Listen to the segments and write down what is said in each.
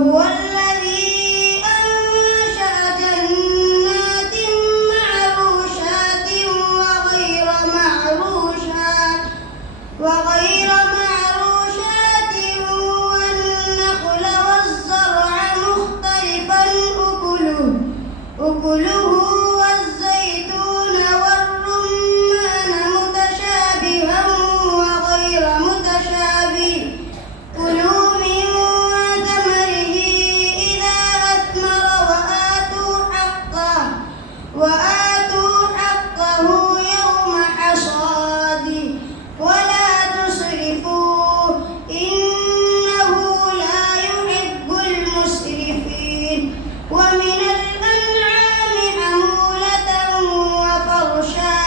وهو الذي أنشأ جنات معروشات وغير معروشات والنخل والزرع مختلفا أكله والزيتون والرمان متشابها وغير متشابه كلوا من ثمره إذا أثمر وآتوا حقه يوم حصاده ولا تسرفوا إنه لا يحب المسرفين ومن الأنعام حمولة وفرشا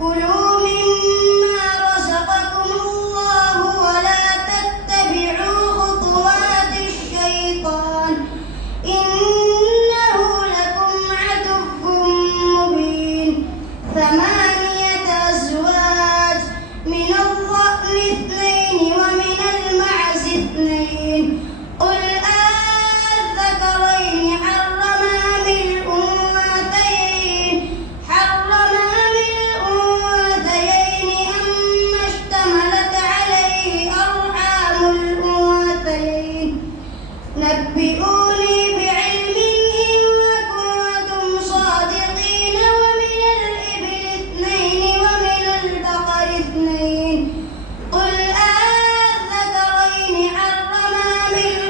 كلوا مما رزقكم الله ولا تتبعوا خطوات الشيطان إنه لكم عدو مبين 8 أزواج من الضأن 2 ومن المعز 2 قل أذكرين حرم أم الأنثيين أما اشتملت عليه أرحام الأنثيين نبئوني بعلم إن كنتم صادقين ومن الإبل 2 ومن البقر 2 قل أذكرين حرم أم الأنثيين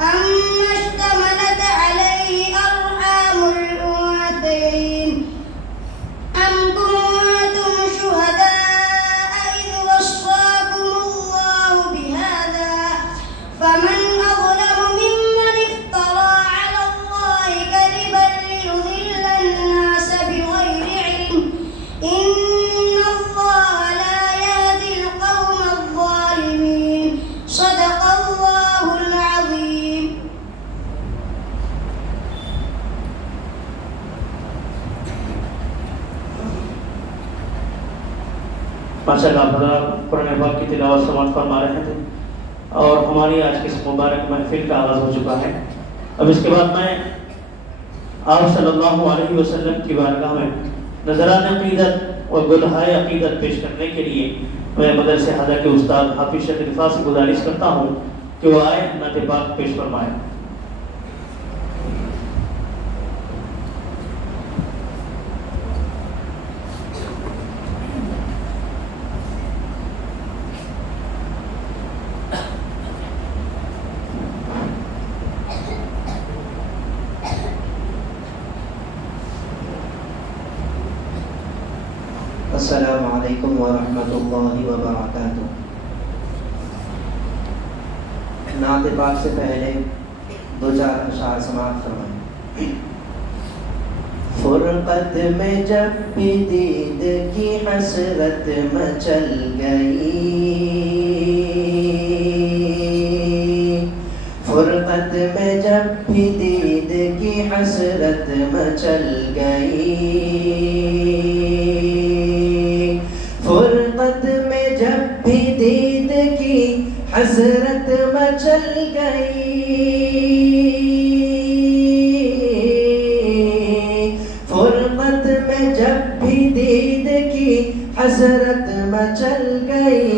أما اشتملت عليه أرحام الأنثيين أم كنتم شهداء إذ وصاكم الله بهذا فمن أظلم ممن افترى على الله كذبا ليضل الناس بغير علم إن الله لا يهدي القوم الظالمين صدق الله العظيم. ماشاءاللہ قرآن پاک کی تلاوت سماعت فرما رہے تھے اور ہماری آج کی اس مبارک محفل کا آغاز ہو چکا ہے. اب اس کے بعد میں آپ صلی اللہ علیہ وسلم کی بارگاہ میں نذران عقیدت اور گلہائے عقیدت پیش کرنے کے لیے میں مدرسہ ہدیٰ کے استاد حافظ شیخ رفاع سے گزارش کرتا ہوں کہ وہ آئے نعت پاک پیش فرمائیں. السلام علیکم ورحمۃ اللہ وبرکاتہ. نعت پاک سے پہلے 2-4 اشعار سماعت فرمائیں. فرقت میں جب بھی دید کی حسرت مچل گئی فرقت میں جب بھی دید کی حسرت مچل گئی فرقت میں جب بھی دید کی حسرت مچل گئی فرقت میں جب بھی دید کی حسرت مچل گئی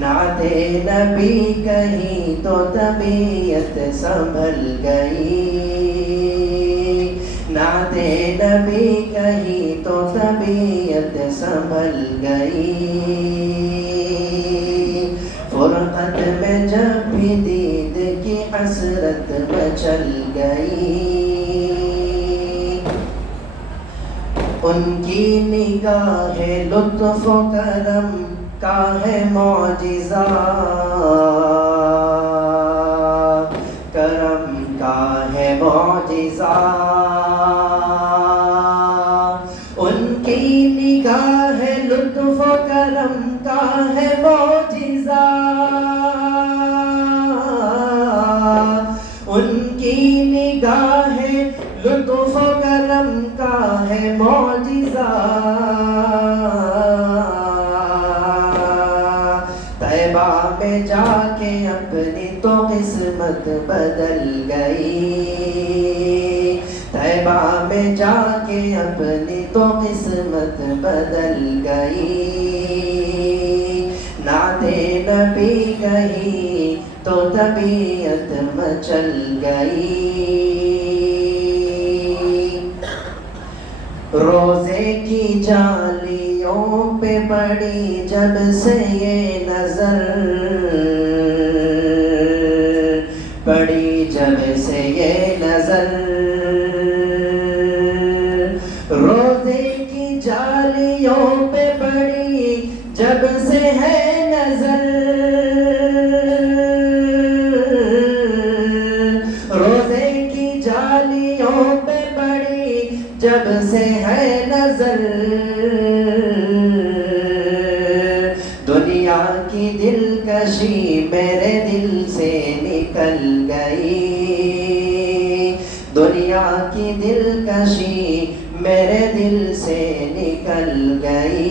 نعت نبی کہیں تو طبیعت سنبھل گئی نعت نبی کہیں تو طبیعت سنبھل گئی فرقت میں جب بھی دید کی حسرت مچل گئی ان کی نگاہ لطف و کرم کا ہے معجزہ کرم کا ہے معجزہ ان کی نگاہ لطف و کرم کا ہے معجزہ ان کی نگاہ لطف و کرم کا ہے معجزہ میں جا کے اپنی تو قسمت بدل گئی، طیبہ میں جا کے اپنی تو قسمت بدل گئی، نعت نبی کہی تو طبیعت مچل گئی، روزے کی جالیوں پہ پڑی جب سے یہ نظر، پڑی جب سے یہ نظر، روزے کی جالیوں پہ پڑی جب سے ہے نظر، روزے کی جالیوں پہ پڑی جب سے ہے نظر، دنیا کی دلکشی میرے دل سے نکل گئی، دنیا کی دلکشی میرے دل سے نکل گئی،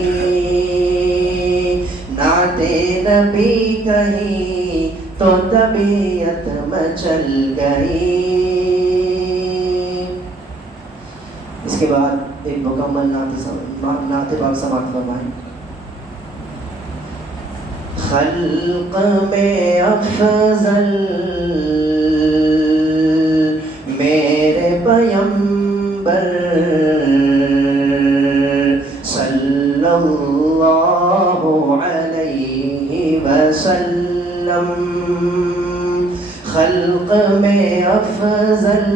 نعت نبی کہی تو طبیعت مچل گئی۔ اس کے بعد ایک مکمل نعت پاک سماعت فرمائیں۔ خلق میں افضل میرے پیمبر صلی اللہ علیہ وسلم، خلق میں افضل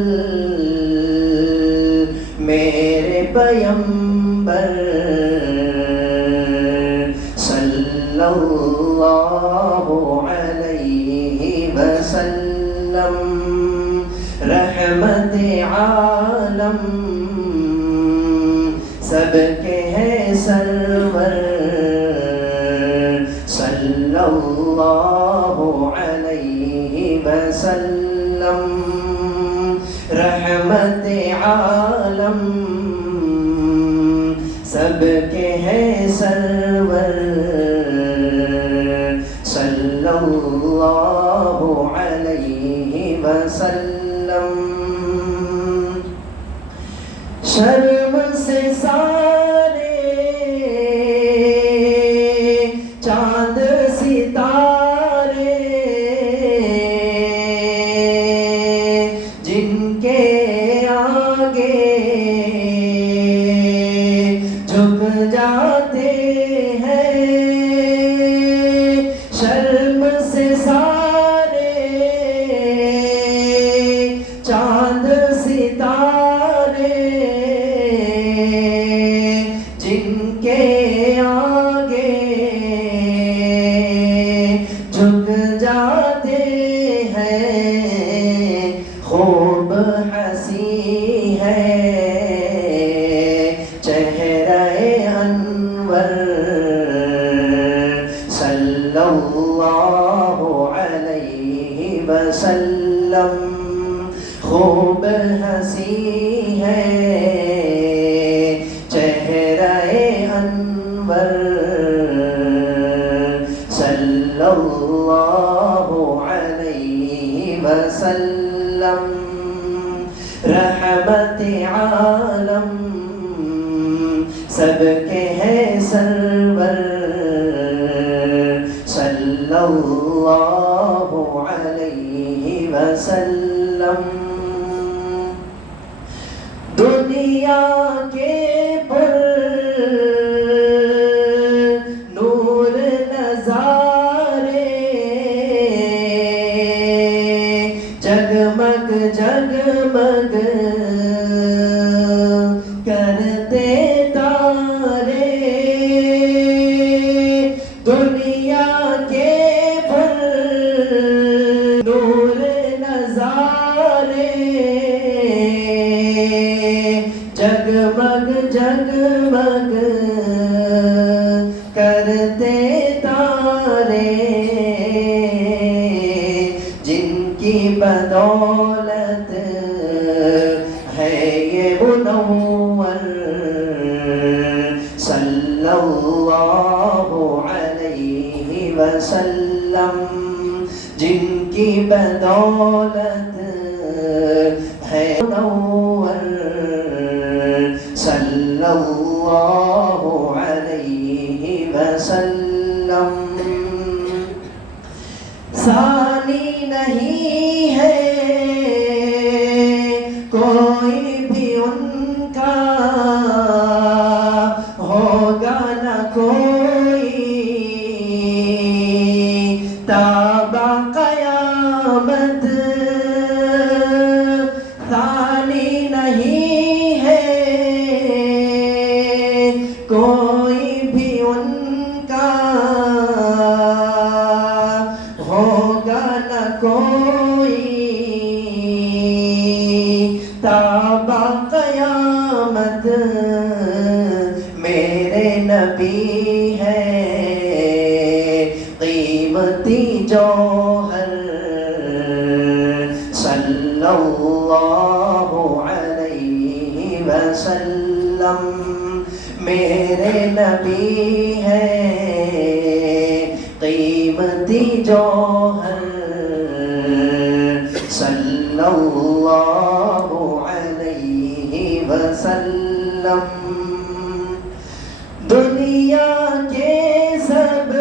میرے پیمبر صلی اللہ علیہ وسلم، رحمت عالم سب کے ہیں سرور صلی اللہ علیہ وسلم، رحمت عالم سب کے ہیں سرور صلی اللہ علیہ وسلم، شرم سے سارے چاند ستارے جن کے آگے جھک جاتے ہیں، شرم سے سارے چاند ستارے جن کے آگے جھک جاتے ہیں، خوب ہنسی ہے چہرہ انور صلی اللہ علیہ وسلم، خوب ہنسی ہے چہرہ انور صلی اللہ علیہ وسلم، رحمت عالم سب کے ہیں سرور صلی اللہ علیہ وسلم، دنیا کے پر نور نظارے جگمگ جگمگ کرتے تارے، دنیا کے پر نور نظارے جگمگ جگمگ کرتے تارے، جن کی بدولت ہے یہ منور صلی اللہ علیہ وسلم، جن کی بدولت ہے منور صلی اللہ علیہ وسلم. ثانی نہیں ہے کوئی بھی ان کا، ہوگا نہ کوئی تابع قیامت. ثانی نہیں ہے کوئی بھی ان کا، ہوگا نہ کوئی تابع قیامت. میرے نبی ہے قیمتی جوہر صلی اللہ علیہ وسلم. میرے نبی ہے قیمتی جوہر صلی اللہ علیہ وسلم. دنیا کے سب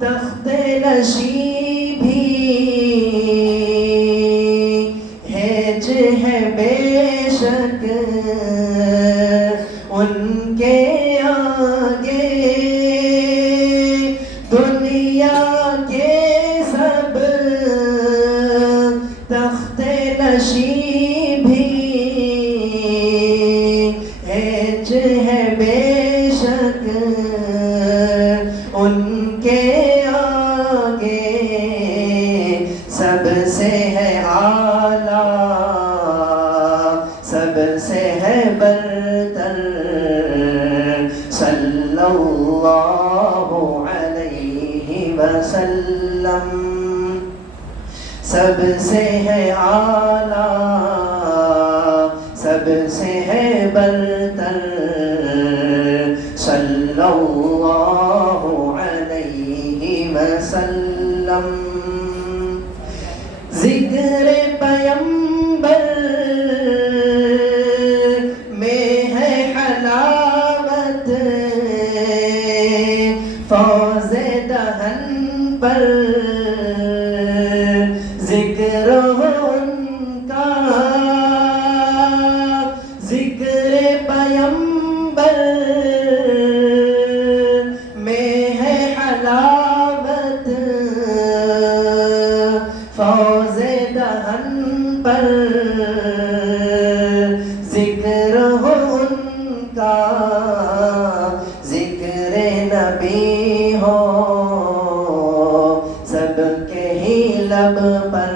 تخت نشی بھی ہیج ہے بے شک ان کے آگے. دنیا کے سب تخت نشی بھی ہیج ہے بے شک ان کے آگے. سب سے ہے اعلیٰ سب سے ہے برتر صلی اللہ علیہ وسلم. سب سے ہے اعلیٰ سب سے ہے برتر صلی اللہ علیہ وسلم. ذکر پیمبر میں ہے حلاوت، فوز دہن پر ذکر ان کا. ذکر پیمبر میں ہے حلاوت، فوز دہن پر ذکر ان کا. ذکر نبی ہو سب کے ہی لب پر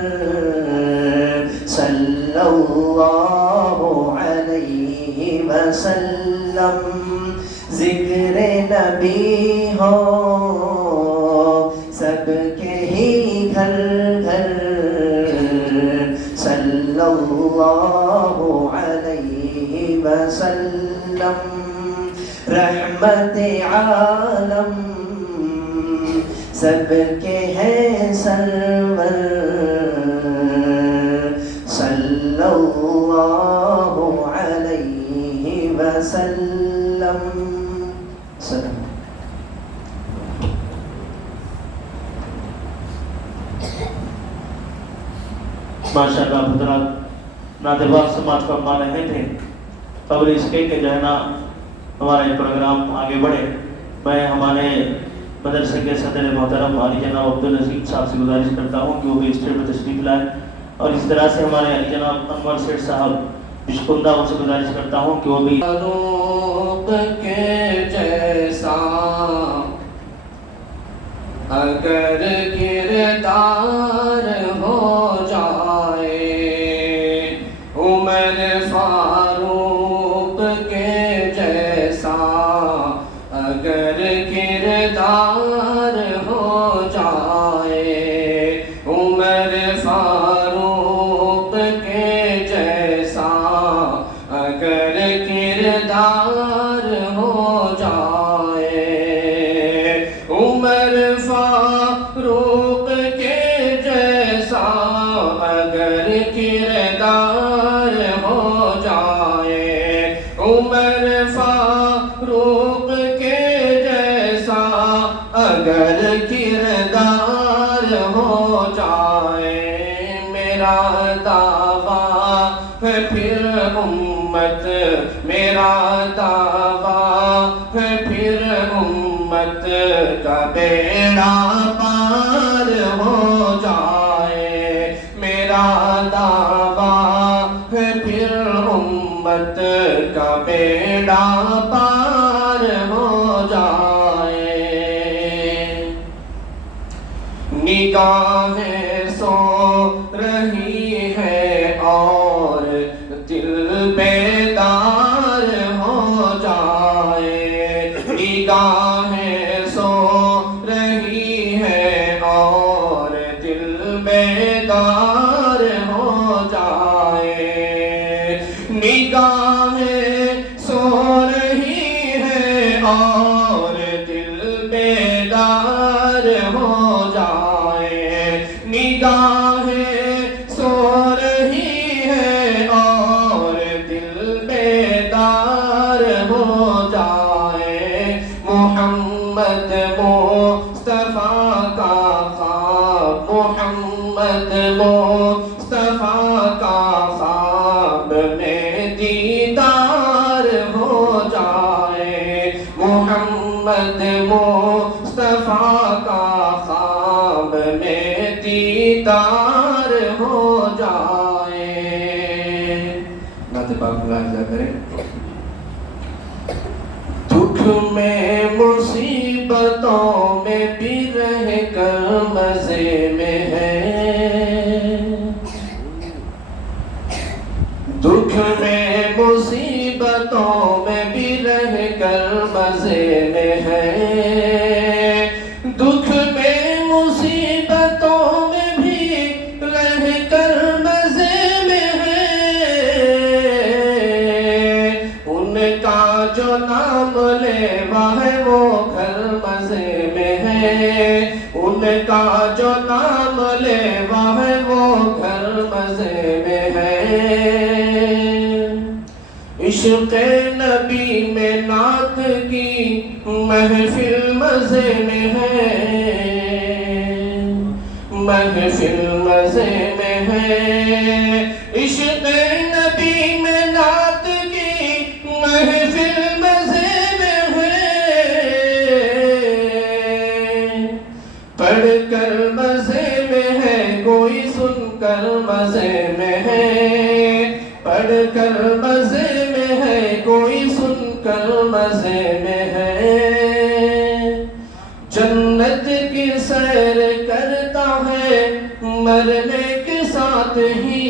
صلی اللہ علیہ وسلم. ذکر نبی ہو سب کے ہی گھر گھر صلی اللہ علیہ وسلم. رحمت عالم سب کے ہیں سرور صلی اللہ علیہ وسلم. سلام. ماشاءاللہ حضرات نعت پاک سماعت فرما رہے تھے. قبل اس کے جو ہے نا ہمارا یہ پروگرام آگے بڑھے، میں ہمارے مدرسے کے صدر محترم علی جناب عبدالعزیز صاحب سے گزارش کرتا ہوں کہ وہ بھی اسٹیج میں تشریف لائیں، اور اس طرح سے ہمارے علی جناب انور سیٹھ صاحب بشکندہ ان سے گزارش کرتا ہوں کہ وہ بھی فاروق کے جیسا اگر کردار ہو جائے، عمر فاروق کے جیسا اگر کردار ہو جائے، عمر فاروق کے جیسا اگر کردار ہو جائے، عمر فاروق جیسا اگر کردار ہو جائے، عمر فاروق کے جیسا اگر کردار ہو جائے، میرا دعویٰ ہے پھر امت، میرا دعویٰ ہے پھر امت کا بیڑا پار ہو جائے، میرا دعویٰ ہے پھر امت کا بیڑا پار ہو جائے۔ نگاہیں سو رہی ہے اور دل بیدار ہو جائے، نگاہیں سو رہی ہے اور دل بیدار ہو جائے، نگاہیں سو رہی ہے اور دل بیدار ہو جائے، نگاہیں سو رہی ہے اور دل بیدار ہو جائے، محمد مصطفیٰ کا خواب، محمد مصطفیٰ کا خواب میں دیدار ہو جائے، محمد مصطفیٰ کا خواب میں دیدار ہو جائے۔ نعت پاک ملاحظہ کریں۔ دکھ میں مصیبتوں میں بھی رہ کر مزے میں ہے، دکھ میں مصیبتوں میں بھی رہ کر مزے میں ہے، دکھ میں مصیبتوں میں بھی رہ کر مزے میں ہے، ان کا جو نام لیوا ہے وہ گھر مزے میں ہے، ان کا جو نام لیوا ہے وہ گھر مزے میں ہے، عشق نبی میں نعت کی محفل مزے میں ہے، محفل مزے میں ہے، عشق نبی میں نعت کی محفل مزے میں ہے، پڑھ کر مزے میں ہے کوئی سن کر مزے میں ہے، پڑھ کر مزے میں ہے کوئی سن کر مزے میں ہے، جنت کی سیر کرتا ہے مرنے کے ساتھ ہی،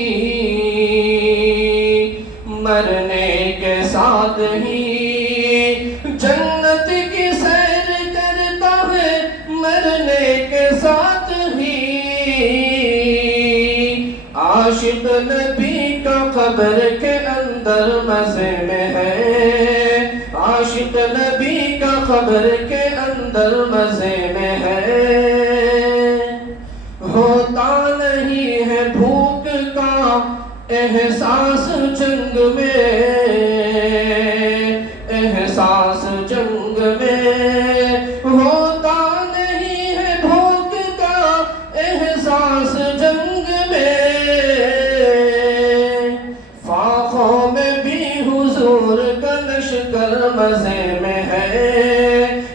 مرنے کے ساتھ ہی، جنت کی سیر کرتا ہے مرنے کے ساتھ ہی، عاشق نبی کا قبر کے اندر مزے میں ہے، عاشق نبی کا قبر کے اندر مزے میں ہے، ہوتا نہیں ہے بھوک کا احساس جنگ میں، احساس جنگ میں، ہوتا نہیں ہے بھوک کا احساس جنگ میں، فاقوں میں بھی حضور کا لشکر مزے میں ہے،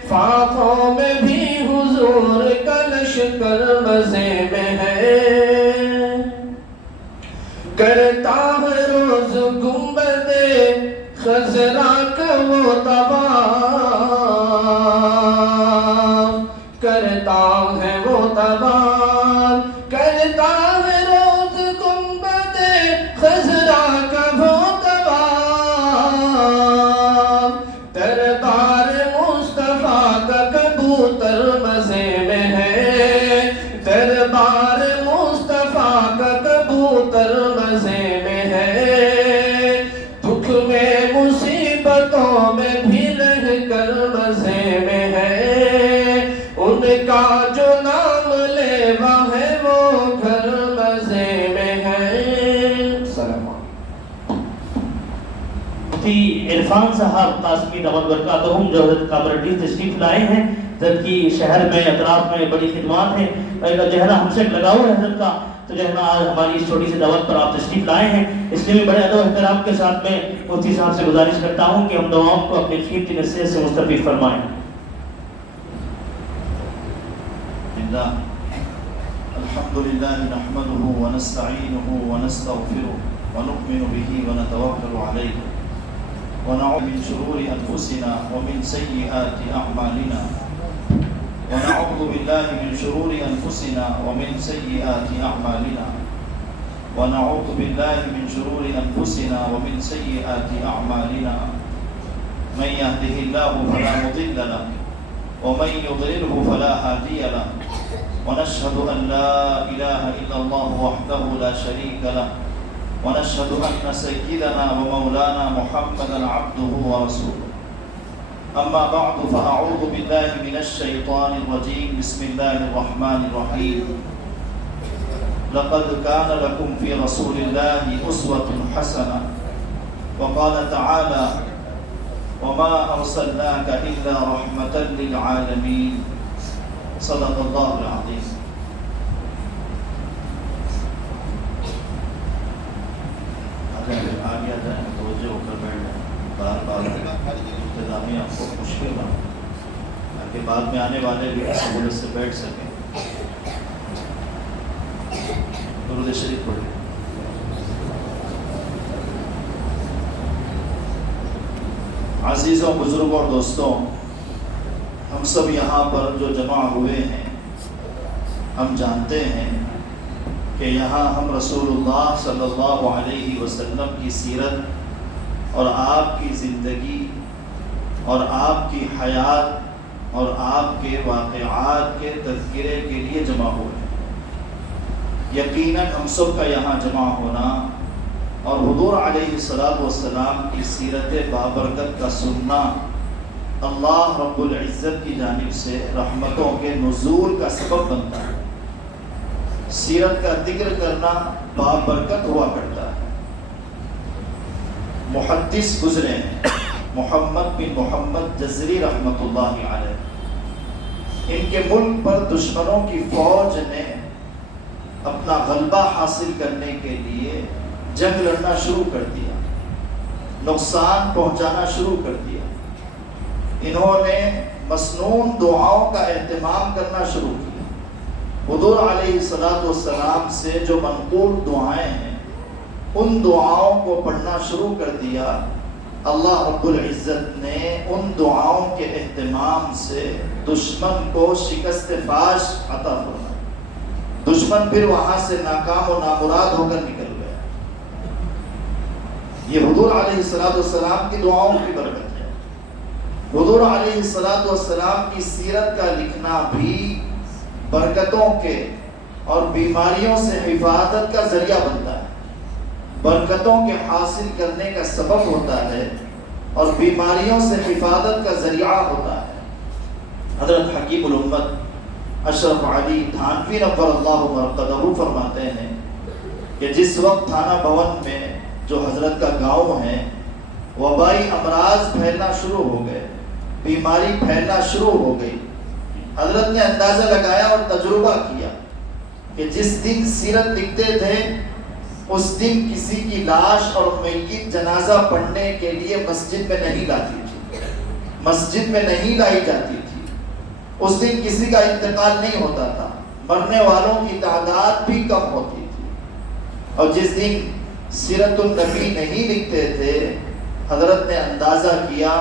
فاقوں میں بھی حضور کا لشکر مزے میں ہے، کرتا ہے روز گنبد خضرا کا وہ طواف، کرتا ہے وہ طواف، کرتا ہے روز گنبد خضرا کا وہ طواف، دربار مصطفیٰ کا کبوتر مزے میں ہے، دربار مصطفیٰ کا کبوتر مزے میں ہے، دکھ میں مصیبتوں میں بھی رہ کر مزے میں ہے، ان کا جو نام لیوا ہے وہ گھر عرفان صاحب قاسمی دامت برکاتہم جو حضرت کامرڈی تشریف لائے ہیں، حضرت کی شہر میں اطراف میں بڑی خدمات ہیں، اور جو ہے نا ہم سے لگاؤ ہے حضرت کا، تو جو ہے نا آج ہماری اس چھوٹی سی دعوت پر آپ تشریف لائے ہیں، اس لیے میں بڑے ادب و احترام کے ساتھ میں مفتی صاحب سے گزارش کرتا ہوں کہ ہم دعاؤں کو اپنی قیمتی نصیحت سے مستفید فرمائیں۔ الحمد لله نحمده ونستعينه ونستغفره ونؤمن به ونتوكل عليه ونعوذ من شرور أنفسنا ومن سيئات أعمالنا ونعوذ بالله من شرور أنفسنا ومن سيئات أعمالنا ونعوذ بالله من شرور أنفسنا ومن سيئات أعمالنا من يهده الله فلا مضل له ومن يضلله فلا هادي له ونشهد أن لا إله إلا الله وحده لا شريك له ونشهد أن سيدنا ومولانا محمدا عبده ورسوله أما بعد فأعوذ بالله من الشيطان الرجيم بسم الله الرحمن الرحيم لقد كان لكم في رسول الله أسوة حسنة وقال تعالى وما أرسلناك إلا رحمة للعالمين صدق اللہ العظیم۔ آگے جائیں توجہ ہو کر بیٹھ جائیں، بار بار انتظامیہ کو مشکل نہ ہو تاکہ بعد میں آنے والے بھی سہولت سے بیٹھ سکیں۔ درود شریف پڑھیں۔ عزیزوں، بزرگوں اور دوستوں، ہم سب یہاں پر جو جمع ہوئے ہیں، ہم جانتے ہیں کہ یہاں ہم رسول اللہ صلی اللہ علیہ وسلم کی سیرت اور آپ کی زندگی اور آپ کی حیات اور آپ کے واقعات کے تذکرے کے لیے جمع ہوئے ہیں۔ یقیناً ہم سب کا یہاں جمع ہونا اور حضور علیہ الصلوۃ والسلام کی سیرت بابرکت کا سننا اللہ رب العزت کی جانب سے رحمتوں کے نزول کا سبب بنتا ہے۔ سیرت کا ذکر کرنا بابرکت ہوا کرتا ہے۔ محدث گزرے ہیں محمد بن محمد جزری رحمۃ اللہ علیہ، ان کے ملک پر دشمنوں کی فوج نے اپنا غلبہ حاصل کرنے کے لیے جنگ لڑنا شروع کر دیا، نقصان پہنچانا شروع کر دیا۔ انہوں نے مسنون دعاؤں کا اہتمام کرنا شروع کیا۔ حضور علیہ الصلوۃ والسلام سے جو منقول دعائیں ہیں ان دعاؤں کو پڑھنا شروع کر دیا۔ اللہ رب العزت نے ان دعاؤں کے اہتمام سے دشمن کو شکست فاش عطا فرمائی۔ دشمن پھر وہاں سے ناکام و نامراد ہو کر نکل گیا۔ یہ حضور علیہ الصلوۃ والسلام کی دعاؤں کی برکت ہے۔ حضور علیہ الصلوۃ والسلام کی سیرت کا لکھنا بھی برکتوں کے اور بیماریوں سے حفاظت کا ذریعہ بنتا ہے، برکتوں کے حاصل کرنے کا سبب ہوتا ہے اور بیماریوں سے حفاظت کا ذریعہ ہوتا ہے۔ حضرت حکیم الامت اشرف علی تھانوی نور اللہ مرقدہ فرماتے ہیں کہ جس وقت تھانہ بھون میں جو حضرت کا گاؤں ہے وبائی امراض پھیلنا شروع ہو گئے، بیماری پھیلنا شروع ہو گئی، حضرت نے اندازہ لگایا اور تجربہ کیا کہ جس دن سیرت لکھتے تھے اس دن کسی کی لاش اور میت جنازہ پڑھنے کے لیے مسجد میں نہیں لاتی تھی، مسجد میں نہیں لائی جاتی تھی۔ اس دن کسی کا انتقال نہیں ہوتا تھا، مرنے والوں کی تعداد بھی کم ہوتی تھی۔ اور جس دن سیرت النبی نہیں لکھتے تھے حضرت نے اندازہ کیا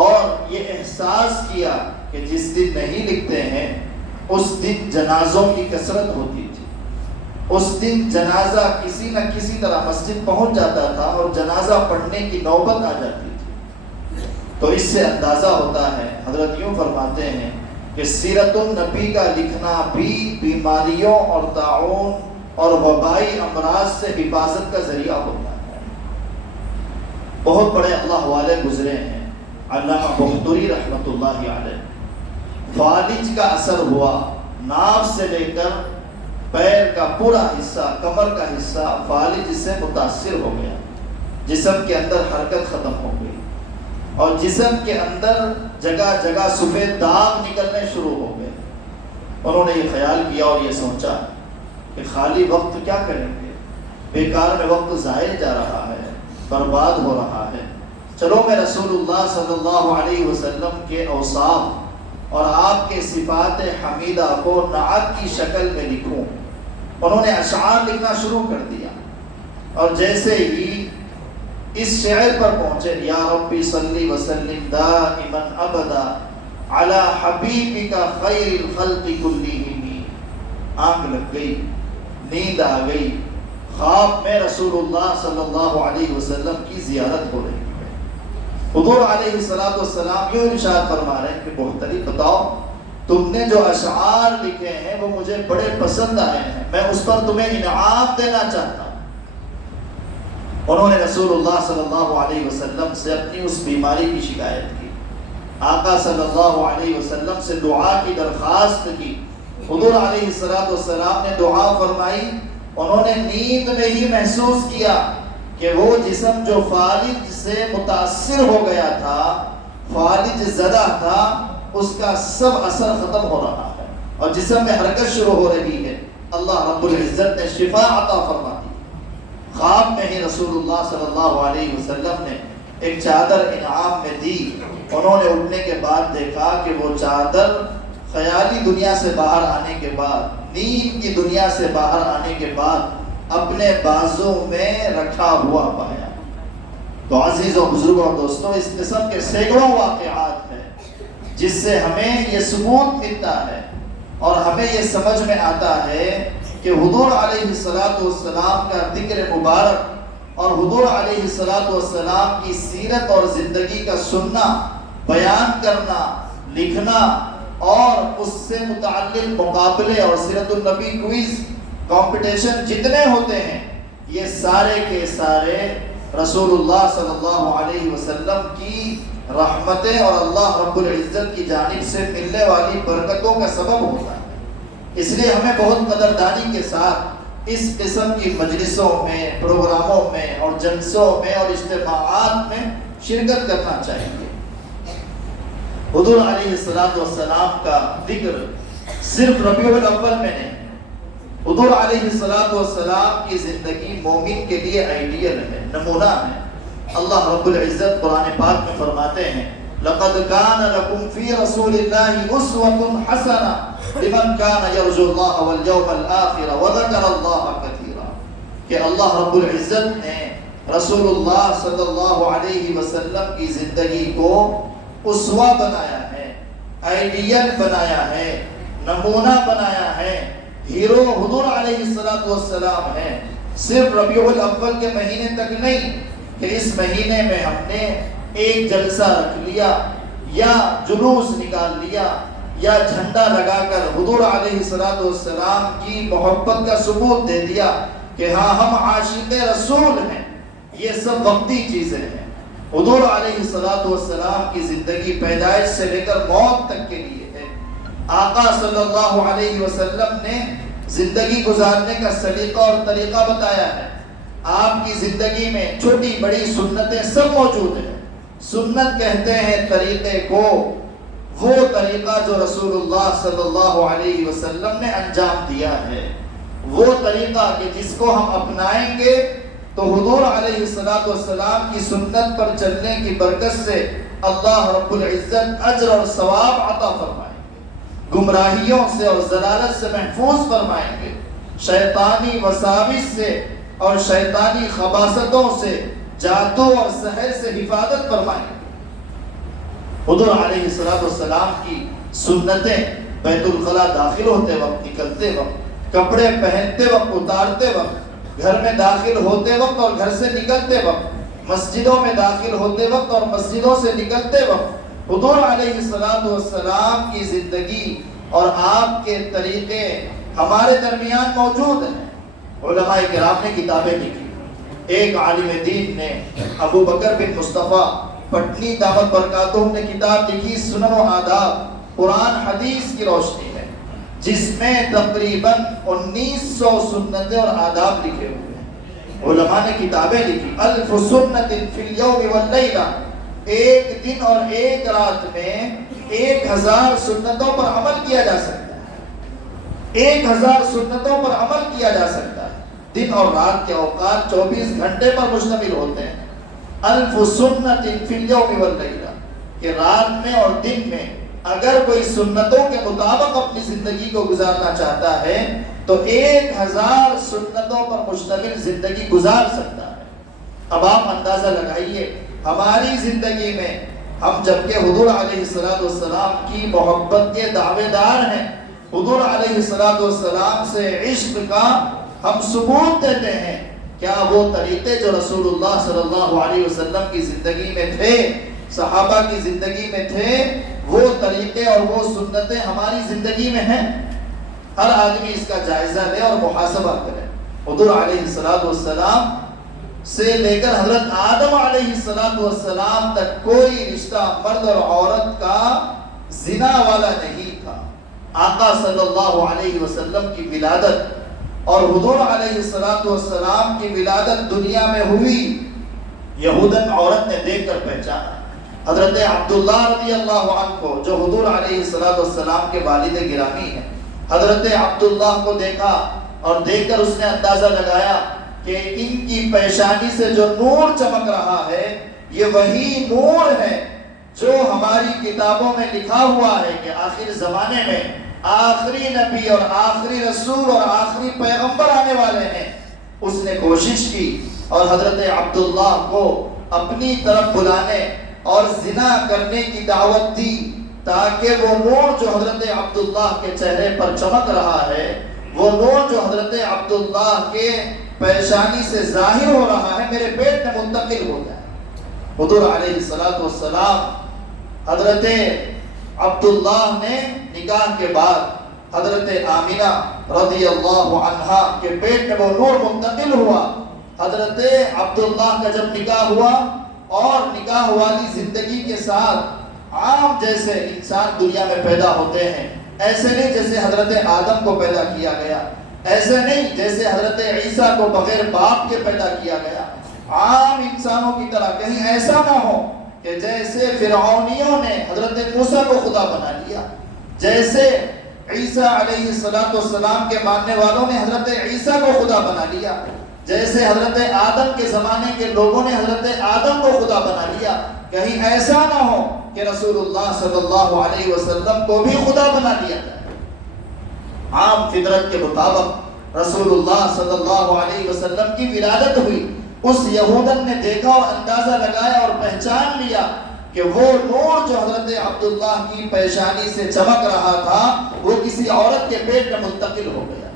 اور یہ احساس کیا کہ جس دن نہیں لکھتے ہیں اس دن جنازوں کی کثرت ہوتی تھی، اس دن جنازہ کسی نہ کسی طرح مسجد پہنچ جاتا تھا اور جنازہ پڑھنے کی نوبت آ جاتی تھی۔ تو اس سے اندازہ ہوتا ہے، حضرت یوں فرماتے ہیں کہ سیرت النبی کا لکھنا بھی بیماریوں اور طاعون اور وبائی امراض سے حفاظت کا ذریعہ ہوتا ہے۔ بہت بڑے اللہ والے گزرے ہیں، علامہ بختوری رحمۃ اللہ علیہ، فالج کا اثر ہوا، ناف سے لے کر پیر کا پورا حصہ، کمر کا حصہ فالج سے متاثر ہو گیا، جسم کے اندر حرکت ختم ہو گئی اور جسم کے اندر جگہ جگہ سفید داغ نکلنے شروع ہو گئے۔ انہوں نے یہ خیال کیا اور یہ سوچا کہ خالی وقت کیا کریں گے، بیکار میں وقت ضائع جا رہا ہے، برباد ہو رہا ہے، چلو میں رسول اللہ صلی اللہ علیہ وسلم کے اوصاف اور آپ کے صفات حمیدہ کو نعت کی شکل میں لکھوں۔ انہوں نے اشعار لکھنا شروع کر دیا اور جیسے ہی اس شعر پر پہنچے، یا ربی صلی وسلم دائما ابدا علی حبیبک خیر الخلق کلہم، آنکھ لگ گئی، نیند آ گئی، خواب میں رسول اللہ صلی اللہ علیہ وسلم کی زیارت ہو رہی ہے۔ حضور علیہ السلام یوں ارشاد فرما رہے ہیں کہ محترم بتاؤ، تم نے جو اشعار لکھے ہیں وہ مجھے بڑے پسند آئے ہیں، میں اس پر تمہیں انعام دینا چاہتا ہوں۔ انہوں نے رسول اللہ صلی اللہ علیہ وسلم سے اپنی اس بیماری کی شکایت کی، آقا صلی اللہ علیہ وسلم سے دعا کی درخواست کی۔ حضور علیہ السلام نے دعا فرمائی۔ انہوں نے نیند میں ہی محسوس کیا کہ وہ جسم جو فالج سے متاثر ہو گیا تھا، فالج زدہ تھا، اس کا سب اثر ختم ہو رہا ہے اور جسم میں حرکت شروع ہو رہی ہے۔ اللہ رب العزت نے شفا عطا فرما دی۔ خواب میں ہی رسول اللہ صلی اللہ علیہ وسلم نے ایک چادر انعام میں دی۔ انہوں نے اٹھنے کے بعد دیکھا کہ وہ چادر خیالی دنیا سے باہر آنے کے بعد، نیند کی دنیا سے باہر آنے کے بعد اپنے بازو میں رکھا ہوا پایا۔ تو عزیزوں، بزرگوں اور دوستوں، اس قسم کے سینکڑوں واقعات ہیں جس سے ہمیں یہ ثبوت ملتا ہے اور ہمیں یہ سمجھ میں آتا ہے کہ حضور علیہ السلام کا ذکر مبارک اور حضور علیہ السلام کی سیرت اور زندگی کا سننا، بیان کرنا، لکھنا اور اس سے متعلق مقابلے اور سیرت النبی کوئز کمپٹیشن جتنے ہوتے ہیں، یہ سارے کے سارے رسول اللہ صلی اللہ علیہ وسلم کی رحمتیں اور اللہ رب العزت کی جانب سے ملنے والی برکتوں کا سبب ہوتا ہے۔ اس لیے ہمیں بہت قدردانی کے ساتھ اس قسم کی مجلسوں میں، پروگراموں میں اور جلسوں میں اور اجتماعات میں شرکت کرنا چاہیے۔ حضور علیہ السلام کا ذکر صرف ربیع الاول میں نہیں، حضور علیہ السلام کی زندگی مومن کے لیے آئیڈیل ہے، نمونہ ہے۔ اللہ رب العزت قرآن پاک میں فرماتے ہیں، لَقَدْ كَانَ لَكُمْ فِي رَسُولِ اللَّهِ أُسْوَةٌ حَسَنَةٌ لِمَنْ كَانَ يَرْجُو اللَّهَ وَالْيَوْمَ الْآخِرَ وَذَكَرَ اللَّهَ كَثِيرًا، کہ اللہ رب العزت نے رسول اللہ صلی اللہ علیہ وسلم کی زندگی کو اسوہ بنایا ہے، آئیڈیل بنایا ہے، نمونہ بنایا ہے، ہیرو حضور علیہ السلام ہے۔ صرف ربیع الاول کے مہینے تک نہیں کہ اس مہینے میں ہم نے ایک جلسہ رکھ لیا یا جلوس نکال لیا یا جھنڈا لگا کر حضور علیہ السلام کی محبت کا ثبوت دے دیا کہ ہاں ہم عاشق رسول ہیں۔ یہ سب وقتی چیزیں ہیں۔ حضور علیہ السلام کی زندگی پیدائش سے لے کر موت تک کے لیے ہے۔ آقا صلی اللہ علیہ وسلم نے زندگی گزارنے کا سلیقہ اور طریقہ بتایا ہے۔ آپ کی زندگی میں چھوٹی بڑی سنتیں سب موجود ہیں۔ سنت کہتے ہیں طریقے کو، وہ طریقہ جو رسول اللہ صلی اللہ علیہ وسلم نے انجام دیا ہے، وہ طریقہ کہ جس کو ہم اپنائیں گے تو حضور علیہ السلام کی سنت پر چلنے کی برکت سے اللہ رب العزت اجر اور ثواب عطا فرمائیں گے، گمراہیوں سے اور ضلالت سے محفوظ فرمائیں گے، شیطانی وساوس سے اور شیطانی خباثتوں سے، جادو اور سحر سے حفاظت فرمائیں گے۔ حضور علیہ السلام کی سنتیں بیت الخلاء داخل ہوتے وقت، نکلتے وقت، کپڑے پہنتے وقت، اتارتے وقت، گھر میں داخل ہوتے وقت اور گھر سے نکلتے وقت، مسجدوں میں داخل ہوتے وقت اور مسجدوں سے نکلتے وقت، حضور علیہ السلام کی زندگی اور آپ کے طریقے ہمارے درمیان موجود ہیں۔ علماء کرام نے کتابیں لکھی۔ ایک عالم دین نے ابو بکر بن مصطفیٰ پٹنی دامت برکاتہم نے کتاب لکھی سنن و آداب قرآن حدیث کی روشنی میں، جس میں تقریباً 1900 سنتیں اور آداب لکھے ہوئے ہیں۔ علماء نے کتابیں لکھی، الف سنت فی الیوم واللیلہ، ایک دن اور ایک رات میں 1000 سنتوں پر عمل کیا جا سکتا ہے، 1000 سنتوں پر عمل کیا جا سکتا ہے۔ دن اور رات کے اوقات 24 گھنٹے پر مشتمل ہوتے ہیں۔ الف سنت فی الیوم واللیلہ، کہ رات میں اور دن میں اگر کوئی سنتوں کے مطابق اپنی زندگی کو گزارنا چاہتا ہے تو 1000 سنتوں پر مشتمل زندگی گزار سکتا ہے۔ اب آپ اندازہ لگائیے ہماری زندگی میں ہم جبکہ حضور علیہ السلام کی محبت کے دعوے دار ہیں، حضور علیہ السلام سے عشق کا ہم ثبوت دیتے ہیں، کیا وہ طریقے جو رسول اللہ صلی اللہ علیہ وسلم کی زندگی میں تھے، صحابہ کی زندگی میں تھے، وہ طریقے اور وہ سنتیں ہماری زندگی میں ہیں؟ ہر آدمی اس کا جائزہ لے اور محاسبہ کرے۔ حضور علیہ السلام سے لے کر حضرت آدم علیہ السلام تک کوئی رشتہ مرد اور عورت کا زنا والا نہیں تھا۔ آقا صلی اللہ علیہ وسلم کی ولادت اور حضور علیہ السلام کی ولادت دنیا میں ہوئی، یہودن عورت نے دیکھ کر پہچانا۔ حضرت عبداللہ رضی اللہ عنہ کو، جو حضور علیہ السلام کے والد گرامی ہیں، حضرت عبداللہ کو دیکھا اور دیکھ کر اس نے اندازہ لگایا کہ ان کی پیشانی سے جو نور چمک رہا ہے یہ وہی نور ہے جو ہماری کتابوں میں لکھا ہوا ہے کہ آخر زمانے میں آخری نبی اور آخری رسول اور آخری پیغمبر آنے والے ہیں۔ اس نے کوشش کی اور حضرت عبداللہ کو اپنی طرف بلانے اور زنا کرنے کی دعوت دی، تاکہ وہ نور جو حضرت عبداللہ کے چہرے پر چمک رہا ہے، وہ نور جو حضرت عبداللہ کے پیشانی سے ظاہر ہو رہا ہے، میرے پیٹ میں منتقل ہو جائے۔ حضور علیہ السلام حضرت عبداللہ نے نکاح کے بعد حضرت آمینہ رضی اللہ عنہا کے پیٹ میں وہ نور منتقل ہوا۔ حضرت عبداللہ کا جب نکاح ہوا اور نکاح والی زندگی کے ساتھ عام جیسے انسان دنیا میں پیدا ہوتے ہیں، ایسے نہیں جیسے حضرت آدم کو پیدا کیا گیا، ایسے نہیں جیسے حضرت عیسیٰ کو بغیر باپ کے پیدا کیا گیا، عام انسانوں کی طرح، کہیں ایسا نہ ہو کہ جیسے فرعونیوں نے حضرت موسیٰ کو خدا بنا لیا، جیسے عیسیٰ علیہ السلام کے ماننے والوں نے حضرت عیسیٰ کو خدا بنا لیا، جیسے حضرت آدم کے زمانے کے لوگوں نے حضرت آدم کو خدا بنا لیا، کہیں ایسا نہ ہو کہ رسول اللہ صلی اللہ علیہ وسلم کو بھی خدا بنا لیا جائے۔ عام فطرت کے مطابق رسول اللہ صلی اللہ علیہ وسلم کی ولادت ہوئی۔ اس یہودن نے دیکھا اور اندازہ لگایا اور پہچان لیا کہ وہ نور جو حضرت عبداللہ کی پیشانی سے چمک رہا تھا وہ کسی عورت کے پیٹ میں منتقل ہو گیا۔